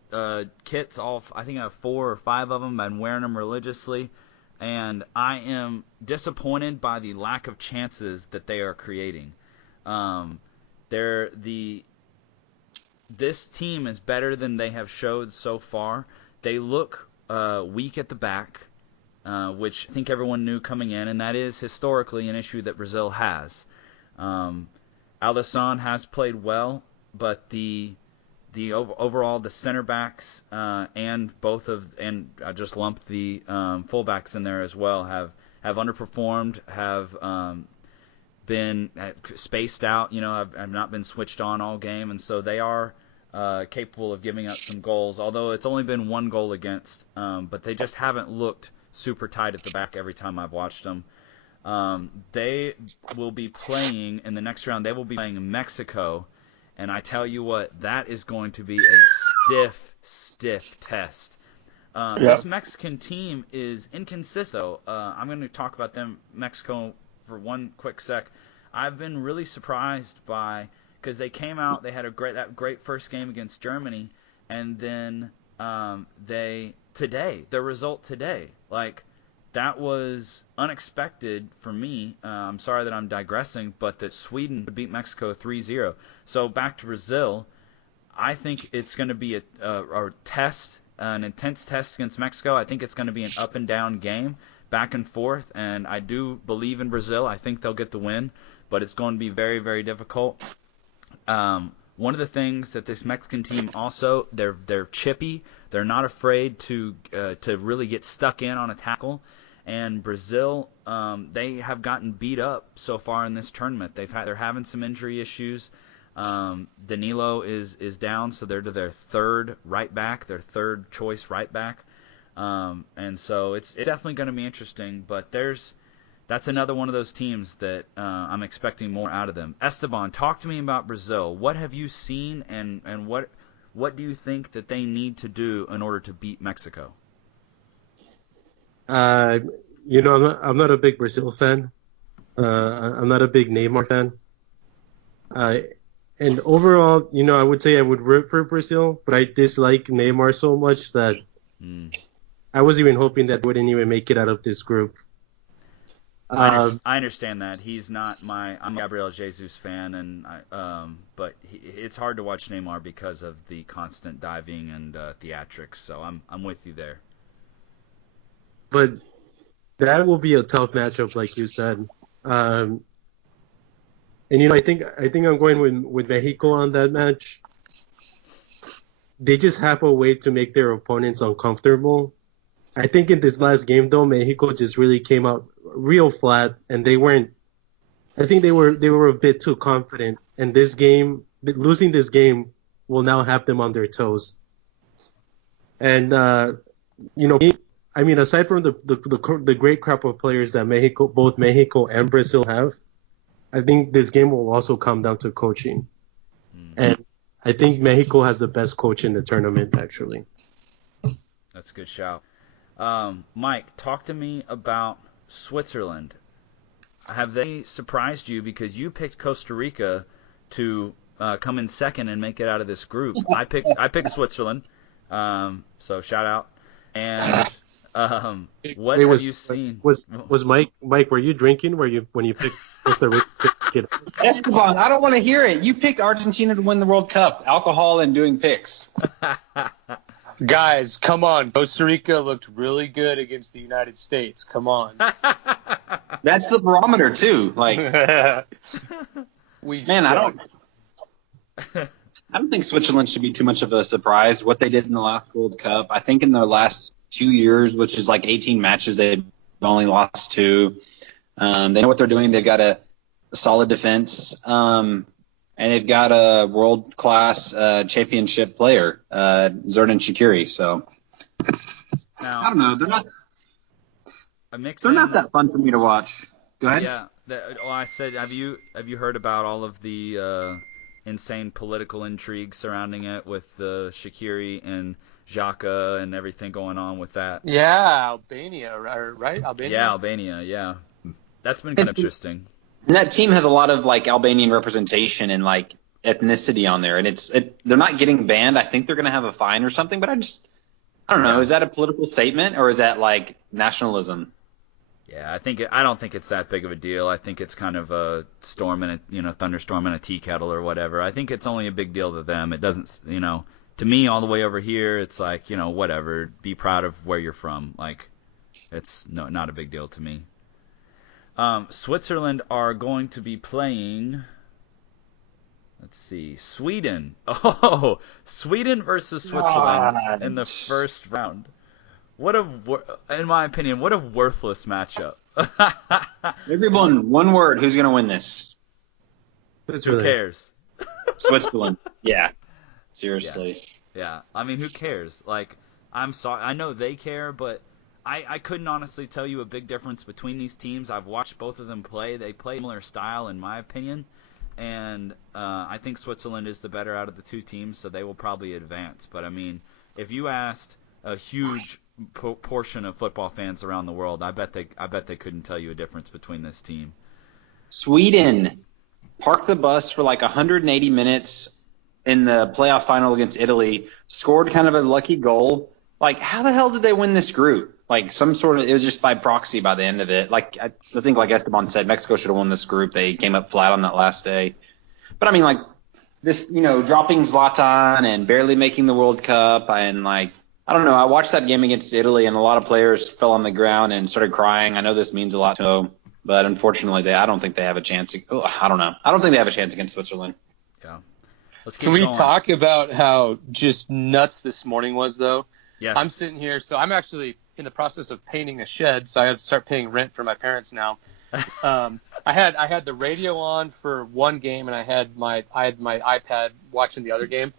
kits. I think I have 4 or 5 of them. I've been wearing them religiously. And I am disappointed by the lack of chances that they are creating. This team is better than they have showed so far. They look weak at the back, which I think everyone knew coming in, and that is historically an issue that Brazil has. Alisson has played well, but overall the center backs and I just lumped the fullbacks in there as well have underperformed, have been spaced out. Have not been switched on all game, and so they are capable of giving up some goals. Although it's only been 1 goal against, but they just haven't looked super tight at the back every time I've watched them. They will be playing in the next round. They will be playing Mexico. And I tell you what, that is going to be a stiff test. This Mexican team is inconsistent. I'm going to talk about Mexico, for one quick sec. I've been really surprised because they came out, they had that great first game against Germany, and then the result today, that was unexpected for me. I'm sorry that I'm digressing, but that Sweden would beat Mexico 3-0. So back to Brazil, I think it's going to be a test, an intense test against Mexico. I think it's going to be an up and down game, back and forth, and I do believe in Brazil. I think they'll get the win, but it's going to be very, very difficult. One of the things that this Mexican team also, they're chippy. They're not afraid to really get stuck in on a tackle. And Brazil, they have gotten beat up so far in this tournament. They're having some injury issues. Danilo is down, so they're to their third right back, their third choice right back. And so it's definitely going to be interesting. But that's another one of those teams that I'm expecting more out of them. Esteban, talk to me about Brazil. What have you seen, and what do you think that they need to do in order to beat Mexico? I'm not a big Brazil fan. I'm not a big Neymar fan. And overall, I would say I would root for Brazil, but I dislike Neymar so much that I was even hoping that they wouldn't even make it out of this group. I understand that. I'm a Gabriel Jesus fan, but it's hard to watch Neymar because of the constant diving and theatrics. So I'm with you there. But that will be a tough matchup, like you said. And I think I'm going with Mexico on that match. They just have a way to make their opponents uncomfortable. I think in this last game though, Mexico just really came out real flat, and they weren't. I think they were a bit too confident, and losing this game will now have them on their toes. And I mean, aside from the great crop of players that both Mexico and Brazil have, I think this game will also come down to coaching. And I think Mexico has the best coach in the tournament, actually. That's a good shout. Mike, talk to me about Switzerland. Have they surprised you, because you picked Costa Rica to come in second and make it out of this group? I picked Switzerland, so shout out. And what have you seen? Was Mike, were you drinking when you picked Costa Rica? Esteban, I don't want to hear it. You picked Argentina to win the World Cup. Alcohol and doing picks. Guys, come on. Costa Rica looked really good against the United States. Come on. That's the barometer too. Like, I don't think Switzerland should be too much of a surprise. What they did in the last World Cup, I think in their last 2 years, which is like 18 matches, they've only lost 2. They know what they're doing. They've got a solid defense, and they've got a world-class championship player, Xherdan Shaqiri. So Now, I don't know. They're not that fun for me to watch. Go ahead. Yeah. I said, have you heard about all of the insane political intrigue surrounding it with Shaqiri and Xhaka and everything going on with that? Yeah, Albania, right? Albania. Yeah, Albania. Yeah, that's been kind of interesting. And that team has a lot of like Albanian representation and like ethnicity on there, and they're not getting banned. I think they're going to have a fine or something, but I don't know. Is that a political statement or is that like nationalism? Yeah, I don't think it's that big of a deal. I think it's kind of a thunderstorm in a tea kettle or whatever. I think it's only a big deal to them. It doesn't, to me all the way over here, it's like, whatever. Be proud of where you're from. Like, it's not a big deal to me. Switzerland are going to be playing. Let's see, Sweden. Oh, Sweden versus Switzerland in the first round. In my opinion, what a worthless matchup. Everyone, one word. Who's going to win this? Who cares? Switzerland. Yeah. Seriously. Yeah. I mean, who cares? Like, I'm sorry. I know they care, but I couldn't honestly tell you a big difference between these teams. I've watched both of them play. They play similar style, in my opinion. And I think Switzerland is the better out of the two teams, so they will probably advance. But, I mean, if you asked a huge portion of football fans around the world, I bet they couldn't tell you a difference between this team. Sweden parked the bus for like 180 minutes in the playoff final against Italy, scored kind of a lucky goal. Like, how the hell did they win this group? Like, it was just by proxy by the end of it. Like, I think like Esteban said, Mexico should have won this group. They came up flat on that last day. But I mean, like, this, dropping Zlatan and barely making the World Cup, and like, I don't know. I watched that game against Italy, and a lot of players fell on the ground and started crying. I know this means a lot to them, but unfortunately, I don't think they have a chance. I don't know. I don't think they have a chance against Switzerland. Yeah. Can we talk about how just nuts this morning was, though? Yes. I'm sitting here, so I'm actually in the process of painting a shed, so I have to start paying rent for my parents now. I had the radio on for one game, and I had my iPad watching the other game.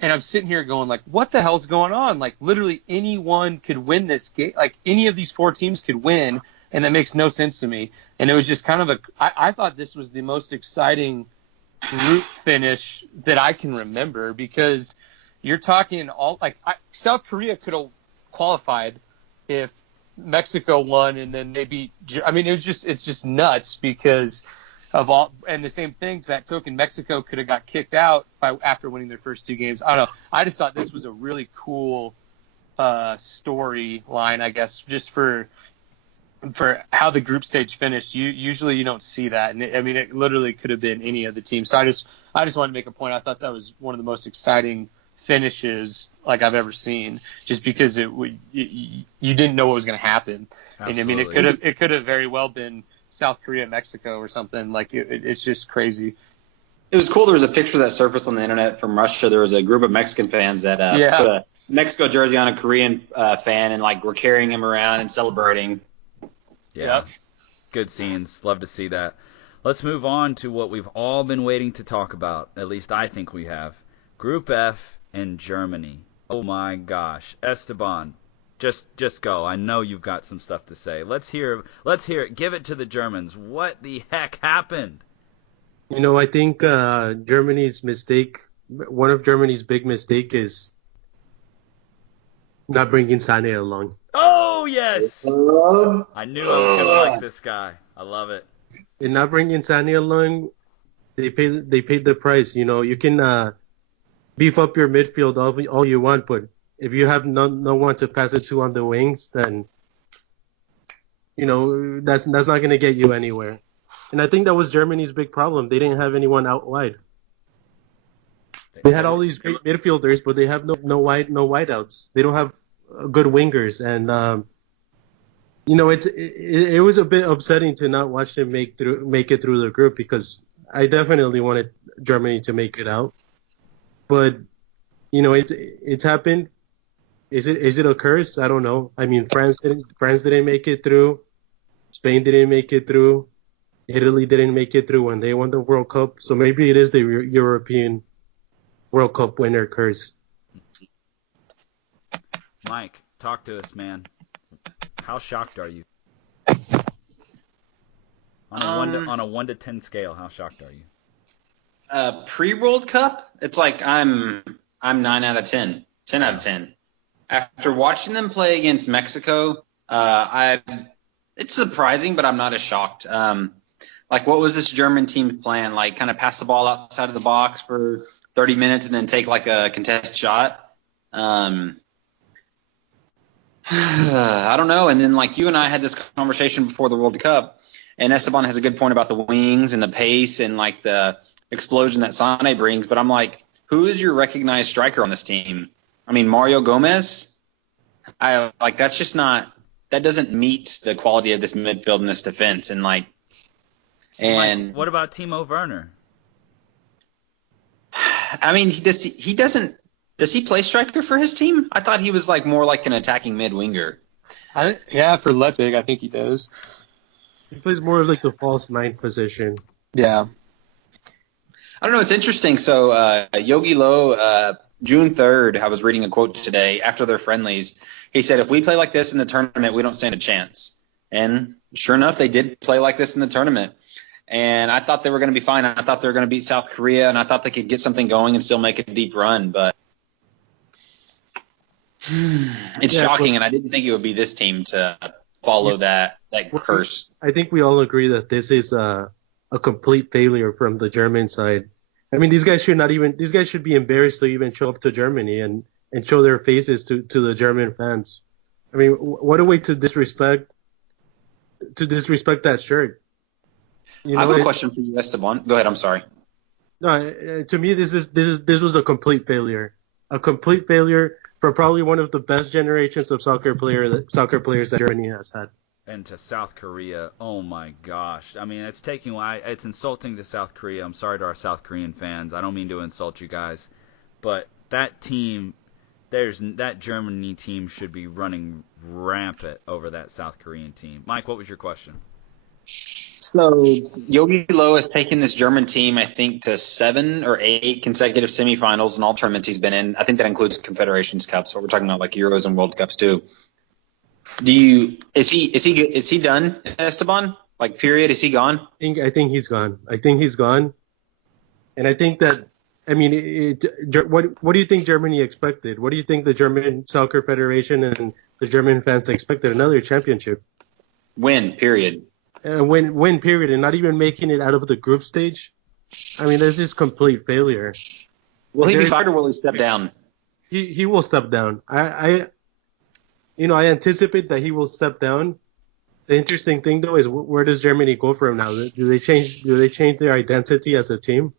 And I'm sitting here going, like, what the hell's going on? Like, literally anyone could win this game. Like, any of these 4 teams could win, and that makes no sense to me. And it was just kind of I thought this was the most exciting group finish that I can remember, because you're talking South Korea could have qualified if Mexico won, and then they beat. I mean, it's just nuts because of all, and the same thing to that token, Mexico could have got kicked out after winning their first 2 games. I don't know. I just thought this was a really cool storyline, I guess, just for how the group stage finished. Usually you don't see that, and it literally could have been any of the teams. So I just wanted to make a point. I thought that was one of the most exciting finishes like I've ever seen, just because you didn't know what was going to happen. Absolutely. And it could have very well been South Korea, Mexico or something. Like it's just crazy. It was cool. There was a picture that surfaced on the internet from Russia. There was a group of Mexican fans that put a Mexico jersey on a Korean fan and like were carrying him around and celebrating. Yeah. Good scenes. Love to see that. Let's move on to what we've all been waiting to talk about. At least I think we have. Group F and Germany. Oh my gosh. Esteban, just go. I know you've got some stuff to say. Let's hear it. Give it to the Germans. What the heck happened? I think Germany's mistake, one of Germany's big mistake is not bringing Sane along. Oh, yes! I knew I was going to like this guy. I love it. And not bringing Sane along, they paid the price. You can beef up your midfield all you want, but if you have no one to pass it to on the wings, then that's not going to get you anywhere. And I think that was Germany's big problem. They didn't have anyone out wide. They had all these great midfielders, but they have no wideouts. They don't have good wingers, and it was a bit upsetting to not watch them make it through the group, because I definitely wanted Germany to make it out. But it's happened. Is it a curse? I don't know. I mean, France didn't make it through. Spain didn't make it through. Italy didn't make it through when they won the World Cup. So maybe it is the European World Cup winner curse. Mike, talk to us, man. How shocked are you? On a 1 to 10 scale, how shocked are you? Pre-World Cup, it's like I'm 9 out of 10, 10 out of 10. After watching them play against Mexico, it's surprising, but I'm not as shocked. Like, what was this German team's plan? Like, kind of pass the ball outside of the box for 30 minutes and then take like a contest shot? I don't know. And then like you and I had this conversation before the World Cup, and Esteban has a good point about the wings and the pace and like the explosion that Sane brings. But I'm like, who is your recognized striker on this team? I mean, Mario Gomez. That's just not. That doesn't meet the quality of this midfield and this defense. And like, Mike, what about Timo Werner? I mean, he doesn't. Does he play striker for his team? I thought he was like more like an attacking mid winger. For Leipzig, I think he does. He plays more of like the false 9 position. Yeah. I don't know. It's interesting. So Yogi Low, June 3rd, I was reading a quote today after their friendlies. He said, if we play like this in the tournament, we don't stand a chance. And sure enough, they did play like this in the tournament. And I thought they were going to be fine. I thought they were going to beat South Korea, and I thought they could get something going and still make a deep run. But it's shocking, and I didn't think it would be this team to follow that curse. I think we all agree that this is a complete failure from the German side. I mean, these guys should be embarrassed to even show up to Germany and show their faces to the German fans. I mean, what a way to disrespect that shirt. I have a question for you, Esteban. Go ahead. I'm sorry. No, to me, this was a complete failure. A complete failure for probably one of the best generations of soccer players that Germany has had. And to South Korea, oh my gosh! I mean, it's insulting to South Korea. I'm sorry to our South Korean fans. I don't mean to insult you guys, but that team, that Germany team should be running rampant over that South Korean team. Mike, what was your question? So Yogi Low has taken this German team, I think, to 7 or 8 consecutive semifinals in all tournaments he's been in. I think that includes Confederations Cups. So we're talking about like Euros and World Cups too. Is he done, Esteban? Like, period? Is he gone? I think he's gone. And I think that, I mean, what do you think Germany expected? What do you think the German Soccer Federation and the German fans expected? Another championship. Win, period. Win, period, and not even making it out of the group stage. I mean, that's just complete failure. Will he be fired or will he step down? He will step down. I anticipate that he will step down. The interesting thing, though, is where does Germany go from now? Do they change their identity as a team?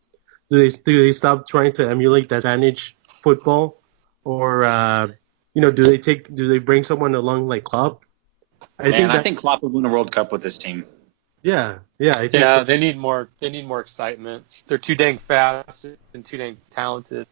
Do they stop trying to emulate that Spanish football, or do they bring someone along like Klopp? I think Klopp would win a World Cup with this team. Yeah, I think Yeah, so. they need more. They need more excitement. They're too dang fast and too dang talented.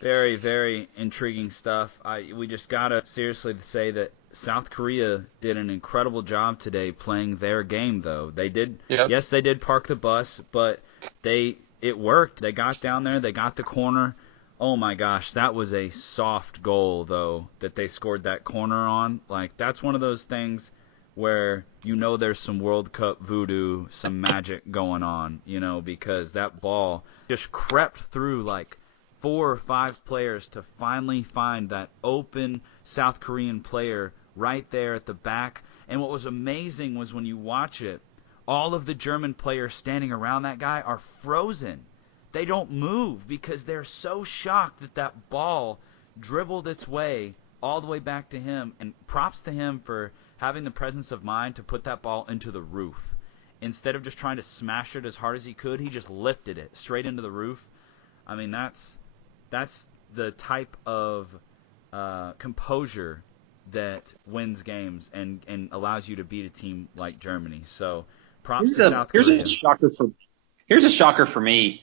Very, very intriguing stuff. We just gotta seriously say that South Korea did an incredible job today playing their game. Though they did, Yep. yes, they did park the bus, but it worked. They got down there, they got the corner. Oh my gosh, that was a soft goal though that they scored that corner on. Like that's one of those things where there's some World Cup voodoo, some magic going on, because that ball just crept through like 4 or 5 players to finally find that open South Korean player right there at the back. And what was amazing was when you watch it, all of the German players standing around that guy are frozen. They don't move because they're so shocked that that ball dribbled its way all the way back to him. And props to him for having the presence of mind to put that ball into the roof. Instead of just trying to smash it as hard as he could, he just lifted it straight into the roof. I mean, that's the type of composure that wins games and allows you to beat a team like Germany. So props to South Korea. Here's a shocker for me.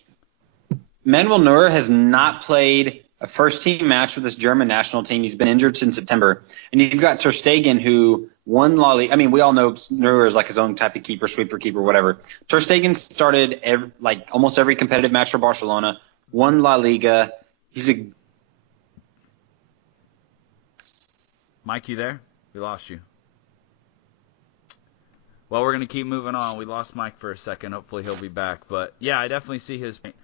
Manuel Neuer has not played a first-team match with this German national team. He's been injured since September. And you've got Ter Stegen, who won La Liga. I mean, we all know Neuer is like his own type of keeper, sweeper keeper, whatever. Ter Stegen started almost every competitive match for Barcelona, won La Liga. Mike, you there? We lost you. Well, we're going to keep moving on. We lost Mike for a second. Hopefully he'll be back. But, yeah, I definitely see his point.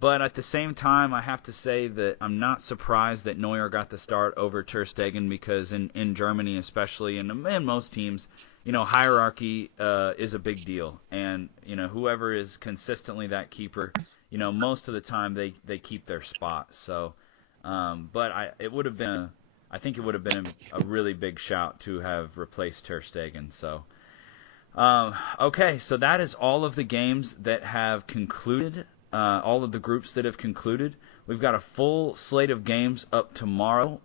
But at the same time, I have to say that I'm not surprised that Neuer got the start over Ter Stegen because in Germany especially, and in most teams, hierarchy is a big deal. And, whoever is consistently that keeper, most of the time they keep their spot. So, but I think it would have been a really big shout to have replaced Ter Stegen. So, okay, so that is all of the games that have concluded. All of the groups that have concluded. We've got a full slate of games up tomorrow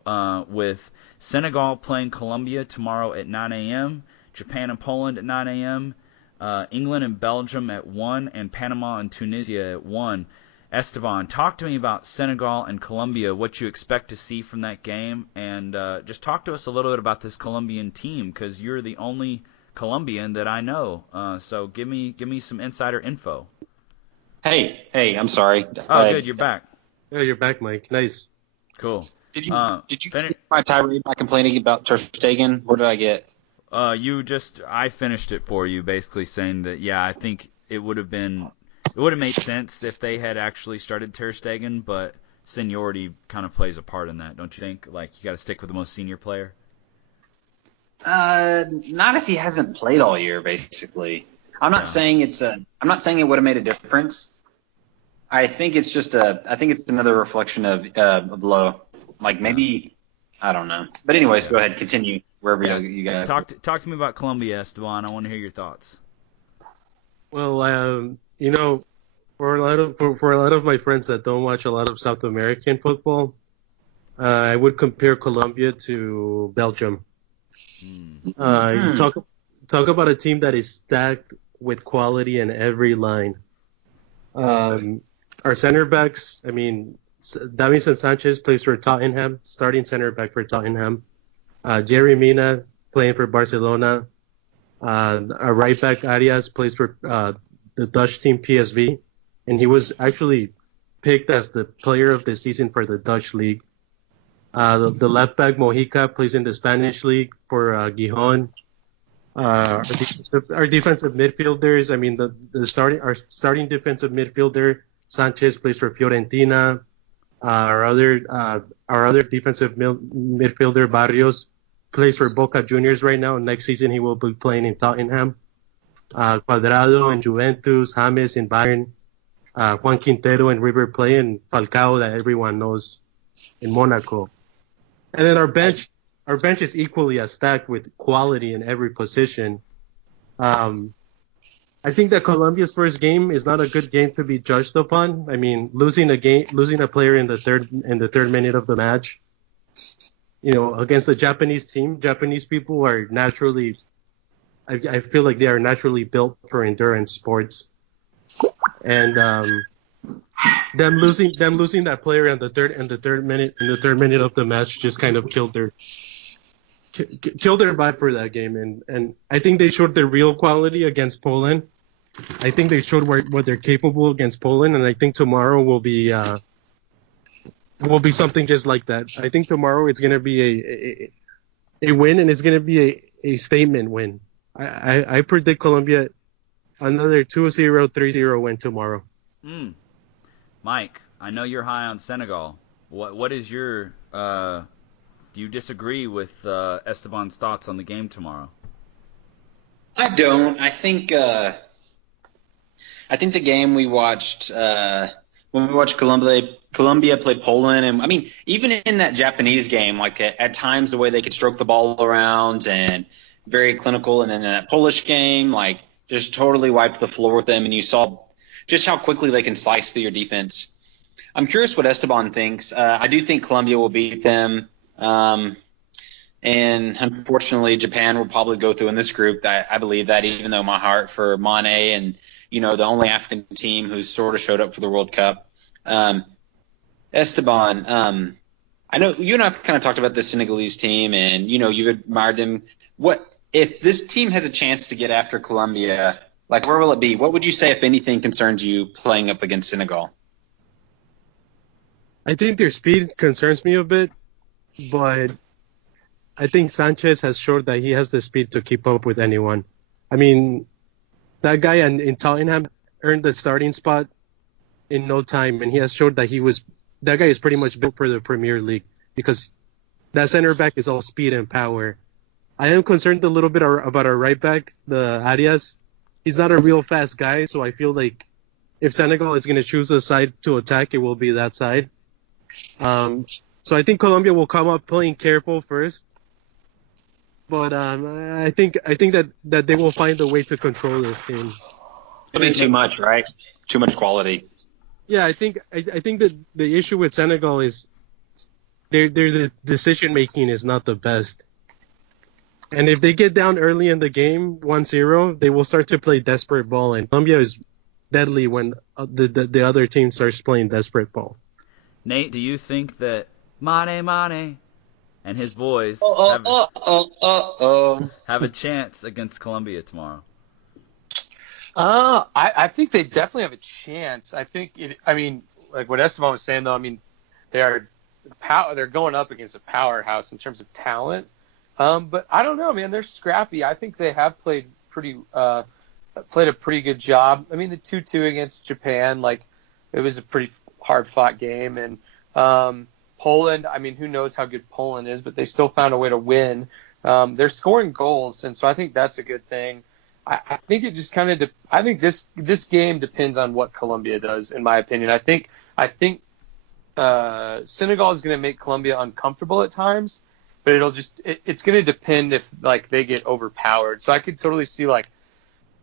with Senegal playing Colombia tomorrow at 9 a.m., Japan and Poland at 9 a.m., England and Belgium at 1, and Panama and Tunisia at 1. Esteban, talk to me about Senegal and Colombia, what you expect to see from that game, and just talk to us a little bit about this Colombian team because you're the only Colombian that I know. So give me some insider info. Hey, I'm sorry. Oh, good, you're back. Yeah, you're back, Mike. Nice. Cool. Did you see my tirade by complaining about Ter Stegen? What did I get? I finished it for you, basically saying that I think it would have made sense if they had actually started Ter Stegen, but seniority kind of plays a part in that, don't you think? Like you got to stick with the most senior player. Not if he hasn't played all year, basically. I'm not saying it would have made a difference. I think it's another reflection of low. Like maybe I don't know. But anyways, go ahead, continue wherever you guys. Talk to me about Colombia, Esteban. I want to hear your thoughts. Well, for a lot of my friends that don't watch a lot of South American football, I would compare Colombia to Belgium. Talk about a team that is stacked with quality in every line. Our center backs, Davinson Sanchez plays for Tottenham, starting center back for Tottenham. Jerry Mina playing for Barcelona. Our right back Arias plays for the Dutch team PSV, and he was actually picked as the player of the season for the Dutch league. The left back Mojica plays in the Spanish league for Gijón. Our defensive midfielders, our starting defensive midfielder Sanchez plays for Fiorentina. Our other defensive midfielder Barrios plays for Boca Juniors right now. Next season he will be playing in Tottenham. Cuadrado in Juventus, James in Bayern, Juan Quintero in River Plate, and Falcao that everyone knows in Monaco. And then our bench is equally as stacked with quality in every position. I think that Colombia's first game is not a good game to be judged upon. Losing a player in the third minute of the match, against the Japanese team. Japanese people are naturally I feel like they are naturally built for endurance sports, and them losing that player in the third minute of the match just kind of killed their vibe for that game, and I think they showed their real quality against Poland. I think they showed what they're capable against Poland, and I think tomorrow will be something just like that. I think tomorrow it's going to be a win, and it's going to be a statement win. I predict Colombia another 2-0, 3-0 win tomorrow. Mike, I know you're high on Senegal. What is your do you disagree with Esteban's thoughts on the game tomorrow? I don't. I think the game we watched when we watched Colombia play Poland, and I mean, even in that Japanese game, like at times the way they could stroke the ball around and very clinical, and then in that Polish game, like just totally wiped the floor with them, and you saw just how quickly they can slice through your defense. I'm curious what Esteban thinks. I do think Colombia will beat them, and unfortunately, Japan will probably go through in this group. I believe that, even though my heart for Mane and the only African team who's sort of showed up for the World Cup. Esteban, I know you and I kind of talked about the Senegalese team, and you've admired them. What if this team has a chance to get after Colombia? Like, where will it be? What would you say, if anything, concerns you playing up against Senegal? I think their speed concerns me a bit, but I think Sanchez has showed that he has the speed to keep up with anyone. I mean, that guy in Tottenham earned the starting spot in no time, and he has showed that that guy is pretty much built for the Premier League, because that center back is all speed and power. I am concerned a little bit about our right back, the Arias. He's not a real fast guy, so I feel like if Senegal is going to choose a side to attack, it will be that side. So I think Colombia will come up playing careful first, but I think that they will find a way to control this team. I mean, too much, right? Too much quality. Yeah, I think that the issue with Senegal is the decision making is not the best. And if they get down early in the game, 1-0, they will start to play desperate ball, and Colombia is deadly when the other team starts playing desperate ball. Nate, do you think that Mane and his boys have a chance against Colombia tomorrow? I think they definitely have a chance. I think like what Esteban was saying, though, I mean, they're going up against a powerhouse in terms of talent. But I don't know, man. They're scrappy. I think they have played a pretty good job. I mean, the 2-2 against Japan, like, it was a pretty hard-fought game. And Poland, I mean, who knows how good Poland is, but they still found a way to win. They're scoring goals, and so I think that's a good thing. I think it just kind of I think this game depends on what Colombia does, in my opinion. I think Senegal is going to make Colombia uncomfortable at times, but it's going to depend if, like, they get overpowered. So I could totally see, like,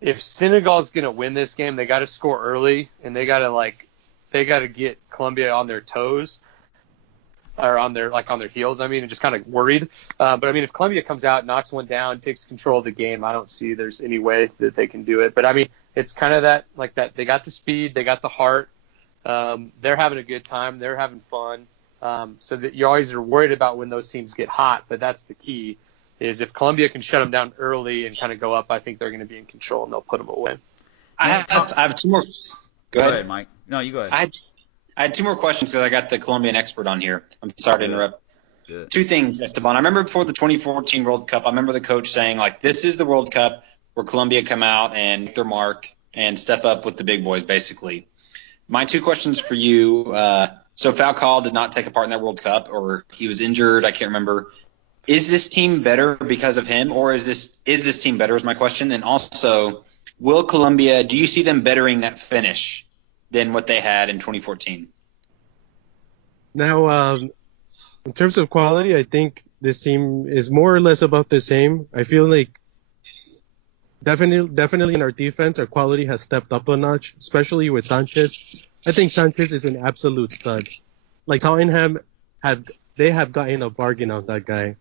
if Senegal is going to win this game, they got to score early, and they got to get Colombia on their toes, or on their heels, I mean, and just kind of worried. But I mean, if Colombia comes out, knocks one down, takes control of the game, I don't see there's any way that they can do it. But I mean, it's kind of that. They got the speed, they got the heart. They're having a good time, they're having fun. So that you always are worried about when those teams get hot, but that's the key. Is if Colombia can shut them down early and kind of go up, I think they're going to be in control and they'll put them away. I have two more. Go ahead, Mike. No, you go ahead. I had two more questions because I got the Colombian expert on here. I'm sorry to interrupt. Good. Two things, Esteban. I remember before the 2014 World Cup, I remember the coach saying, like, this is the World Cup where Colombia come out and make their mark and step up with the big boys, basically. My two questions for you. So Falcao did not take a part in that World Cup, or he was injured. I can't remember. Is this team better because of him, or is this team better is my question. And also, will Colombia, do you see them bettering that finish than what they had in 2014? Now, in terms of quality, I think this team is more or less about the same. I feel like definitely in our defense, our quality has stepped up a notch, especially with Sanchez. I think Sanchez is an absolute stud. Like, Tottenham have gotten a bargain on that guy.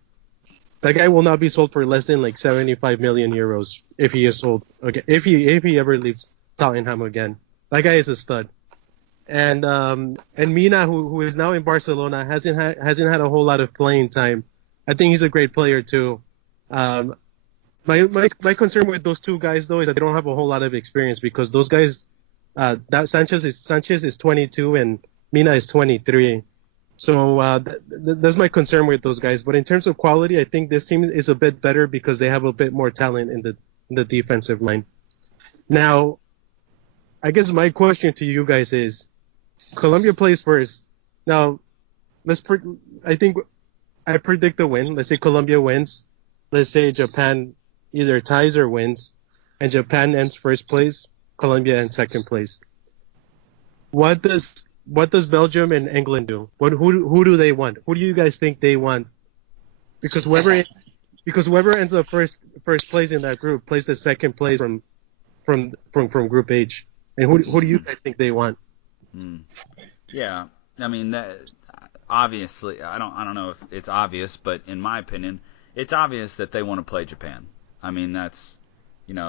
That guy will not be sold for less than like 75 million euros if he is sold. Okay, if he ever leaves Tottenham again, that guy is a stud. And Mina, who is now in Barcelona, hasn't had a whole lot of playing time. I think he's a great player too. My concern with those two guys though is that they don't have a whole lot of experience, because those guys, that Sanchez is 22 and Mina is 23. So that's my concern with those guys. But in terms of quality, I think this team is a bit better because they have a bit more talent in the defensive line. Now, I guess my question to you guys is, Colombia plays first. Now, I think I predict a win. Let's say Colombia wins. Let's say Japan either ties or wins, and Japan ends first place, Colombia ends second place. What does Belgium and England do? Who do they want? Who do you guys think they want? Because whoever ends up first place in that group plays the second place from Group H. And who do you guys think they want? Yeah, I mean that obviously. I don't know if it's obvious, but in my opinion, it's obvious that they want to play Japan. I mean that's,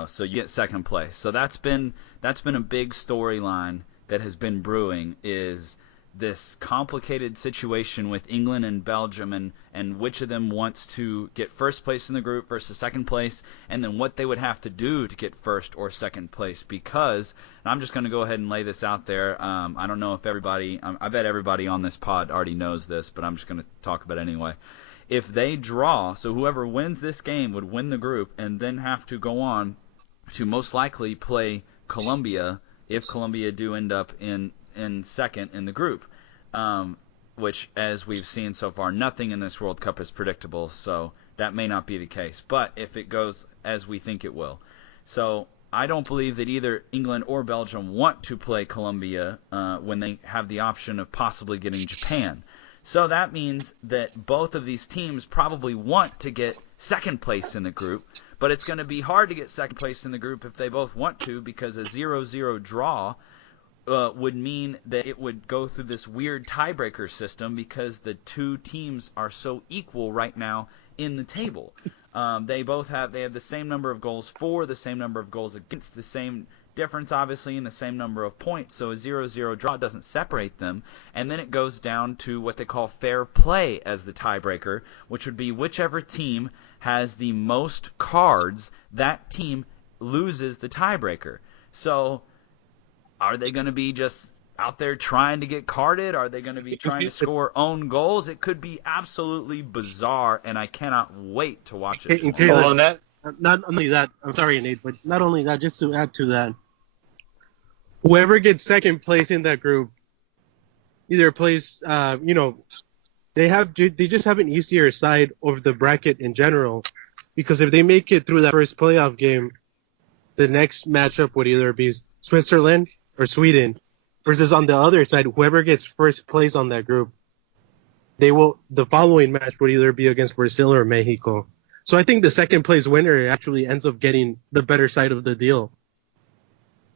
so you get second place. So that's been a big storyline that has been brewing, is this complicated situation with England and Belgium, and which of them wants to get first place in the group versus second place, and then what they would have to do to get first or second place. Because, and I'm just going to go ahead and lay this out there, I don't know if everybody, I bet everybody on this pod already knows this, but I'm just going to talk about it anyway. If they draw, so whoever wins this game would win the group and then have to go on to most likely play Colombia if Colombia do end up in second in the group, which, as we've seen so far, nothing in this World Cup is predictable, so that may not be the case. But if it goes as we think it will. So I don't believe that either England or Belgium want to play Colombia when they have the option of possibly getting Japan. So that means that both of these teams probably want to get second place in the group, but it's going to be hard to get second place in the group if they both want to, because a 0-0 draw would mean that it would go through this weird tiebreaker system, because the two teams are so equal right now in the table. They have the same number of goals for, the same number of goals against, the same difference obviously in the same number of points. So a 0-0 draw doesn't separate them, and then it goes down to what they call fair play as the tiebreaker, which would be whichever team has the most cards, that team loses the tiebreaker. So are they going to be just out there trying to get carded? Are they going to be trying to score own goals? It could be absolutely bizarre, and I cannot wait to watch it. Not only that, I'm sorry, Nate, but not only that, just to add to that, whoever gets second place in that group either plays, they just have an easier side of the bracket in general, because if they make it through that first playoff game, the next matchup would either be Switzerland or Sweden, versus on the other side, whoever gets first place on that group, the following match would either be against Brazil or Mexico. So I think the second place winner actually ends up getting the better side of the deal.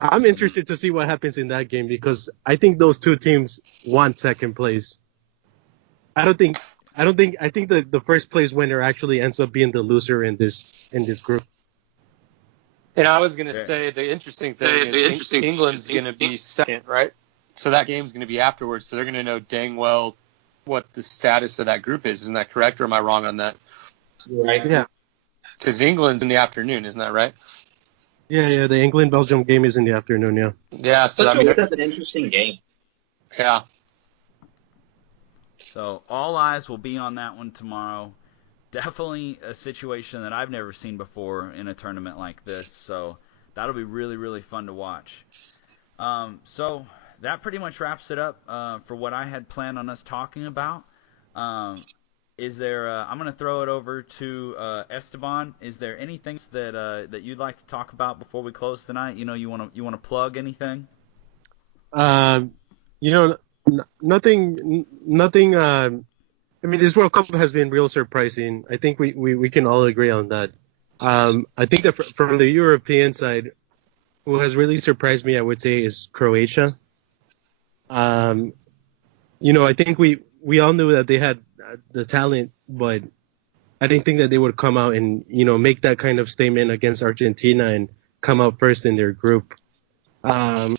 I'm interested to see what happens in that game, because I think those two teams want second place. I think the first place winner actually ends up being the loser in this group. And I was going to say the interesting thing is England's going to be second, right? So that game's going to be afterwards, so they're going to know dang well what the status of that group is. Isn't that correct, or am I wrong on that? Right. Yeah. Because England's in the afternoon, isn't that right? Yeah. The England-Belgium game is in the afternoon. Yeah. Yeah. So that's an interesting game. Yeah. So all eyes will be on that one tomorrow. Definitely a situation that I've never seen before in a tournament like this. So that'll be really, really fun to watch. So that pretty much wraps it up for what I had planned on us talking about. Is there? I'm going to throw it over to Esteban. Is there anything that you'd like to talk about before we close tonight? You want to plug anything? Nothing. I mean, this World Cup has been real surprising. I think we can all agree on that. I think that from the European side, who has really surprised me, I would say, is Croatia. I think we all knew that they had the talent, but I didn't think that they would come out and, make that kind of statement against Argentina and come out first in their group. And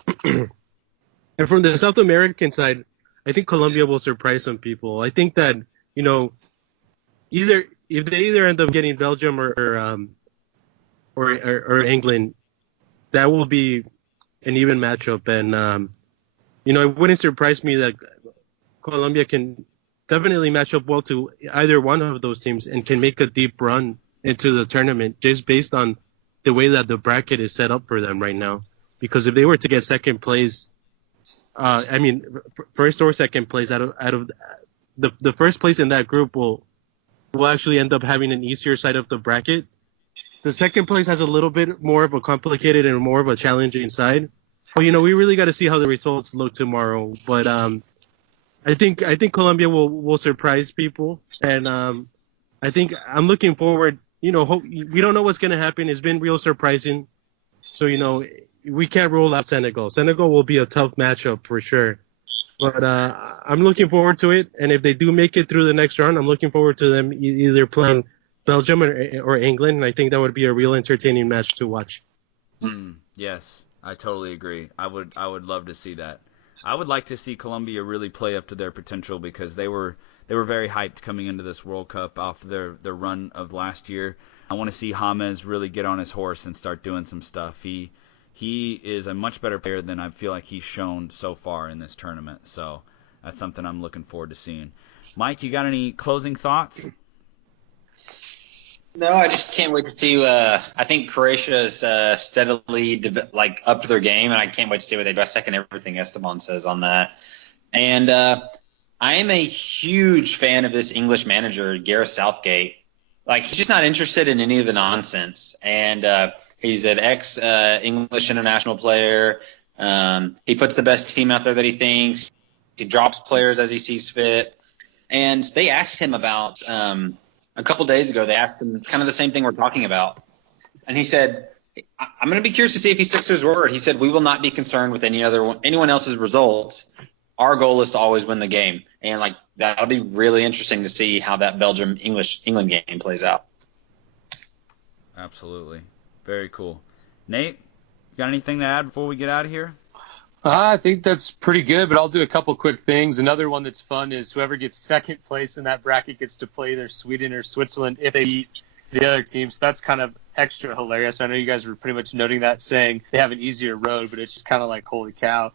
from the South American side, I think Colombia will surprise some people. I think that, if they end up getting Belgium or England, that will be an even matchup. And, it wouldn't surprise me that Colombia can definitely match up well to either one of those teams and can make a deep run into the tournament just based on the way that the bracket is set up for them right now. Because if they were to get second place, first or second place out of the first place in that group will actually end up having an easier side of the bracket. The second place has a little bit more of a complicated and more of a challenging side. But, we really got to see how the results look tomorrow. But I think Colombia will surprise people. And I think I'm looking forward. We don't know what's going to happen. It's been real surprising. So, we can't rule out Senegal. Senegal will be a tough matchup for sure. But I'm looking forward to it. And if they do make it through the next round, I'm looking forward to them either playing Belgium or England. And I think that would be a real entertaining match to watch. Yes, I totally agree. I would love to see that. I would like to see Colombia really play up to their potential because they were very hyped coming into this World Cup off their run of last year. I want to see James really get on his horse and start doing some stuff. He is a much better player than I feel like he's shown so far in this tournament. So that's something I'm looking forward to seeing. Mike, you got any closing thoughts? No, I just can't wait to see. I think Croatia is steadily up their game, and I can't wait to see what they do. I second everything Esteban says on that. And I am a huge fan of this English manager, Gareth Southgate. He's just not interested in any of the nonsense. And he's an ex-English international player. He puts the best team out there that he thinks. He drops players as he sees fit. And they asked him about a couple days ago, they asked him kind of the same thing we're talking about. And he said, I'm going to be curious to see if he sticks to his word. He said, we will not be concerned with anyone else's results. Our goal is to always win the game. And that'll be really interesting to see how that Belgium-England game plays out. Absolutely. Very cool. Nate, you got anything to add before we get out of here? I think that's pretty good, but I'll do a couple quick things. Another one that's fun is whoever gets second place in that bracket gets to play either Sweden or Switzerland if they beat the other team. So that's kind of extra hilarious. I know you guys were pretty much noting that, saying they have an easier road, but it's just kind of like, holy cow.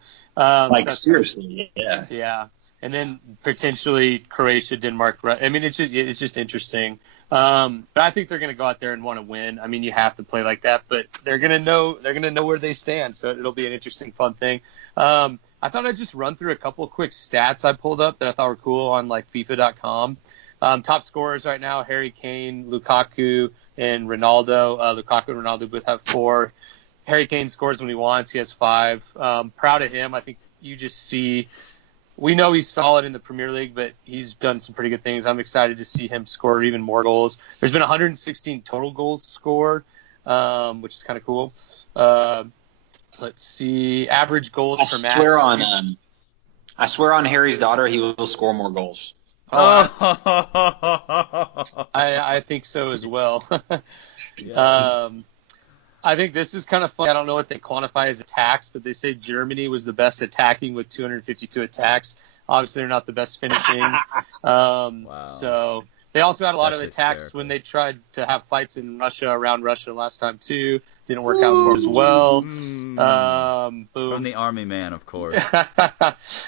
Seriously, yeah. Yeah. And then potentially Croatia, Denmark. I mean, it's just interesting. But I think they're going to go out there and want to win. I mean, you have to play like that, but they're going to know where they stand. So it'll be an interesting, fun thing. I thought I'd just run through a couple of quick stats I pulled up that I thought were cool on FIFA.com. Top scorers right now: Harry Kane, Lukaku, and Ronaldo. Lukaku and Ronaldo both have 4. Harry Kane scores when he wants. He has 5. Proud of him. I think you just see. We know he's solid in the Premier League, but he's done some pretty good things. I'm excited to see him score even more goals. There's been 116 total goals scored, which is kind of cool. Let's see. Average goals per match. I swear on Harry's daughter, he will score more goals. I think so as well. Yeah. I think this is kind of fun. I don't know what they quantify as attacks, but they say Germany was the best attacking with 252 attacks. Obviously, they're not the best finishing. Wow. So they also had a lot of attacks hysterical. when they tried to have fights in Russia, around Russia last time too. Didn't work out for them as well. Boom. From the Army man, of course.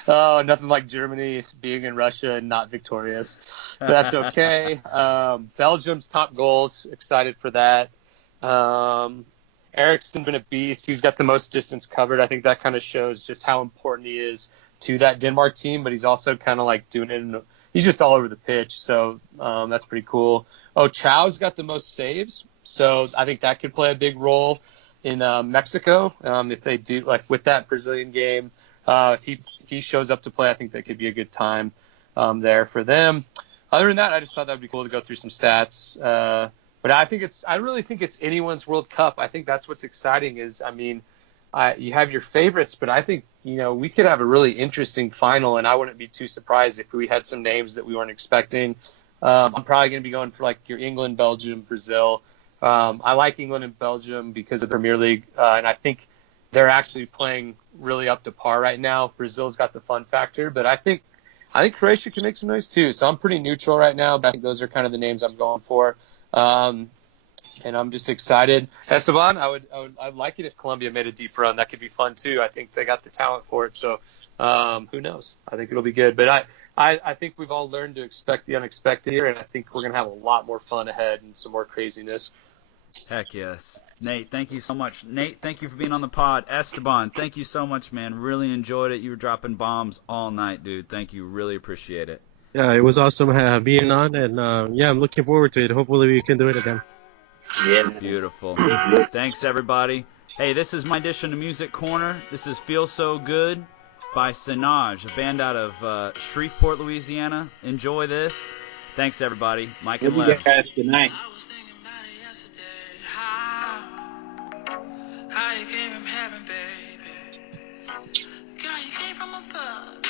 Oh, nothing like Germany being in Russia and not victorious. But that's okay. Belgium's top goals. Excited for that. Eriksen's been a beast. He's got the most distance covered. I think that kind of shows just how important he is to that Denmark team, but he's also kind of doing it he's just all over the pitch. So that's pretty cool. Oh, Chow's got the most saves. So I think that could play a big role in Mexico. If they do, with that Brazilian game, if he shows up to play, I think that could be a good time there for them. Other than that, I just thought that would be cool to go through some stats. But I really think it's anyone's World Cup. I think that's what's exciting is, you have your favorites, but I think, we could have a really interesting final, and I wouldn't be too surprised if we had some names that we weren't expecting. I'm probably going to be going for like your England, Belgium, Brazil. I like England and Belgium because of the Premier League, and I think they're actually playing really up to par right now. Brazil's got the fun factor, but I think Croatia can make some noise too. So I'm pretty neutral right now, but I think those are kind of the names I'm going for. And I'm just excited. Esteban, I'd like it if Colombia made a deep run. That could be fun too. I think they got the talent for it. So who knows? I think it'll be good. But I think we've all learned to expect the unexpected here, and I think we're going to have a lot more fun ahead and some more craziness. Heck yes. Nate, thank you so much. Nate, thank you for being on the pod. Esteban, thank you so much, man. Really enjoyed it. You were dropping bombs all night, dude. Thank you. Really appreciate it. Yeah, it was awesome being on, and yeah, I'm looking forward to it. Hopefully we can do it again. Yeah. Beautiful. Thanks, everybody. Hey, this is my edition of Music Corner. This is Feel So Good by Sinaj, a band out of Shreveport, Louisiana. Enjoy this. Thanks, everybody. Mike and Love you Lebs. guys. Good night. I was thinking about it yesterday. How you came from heaven, baby. Girl, you came from above.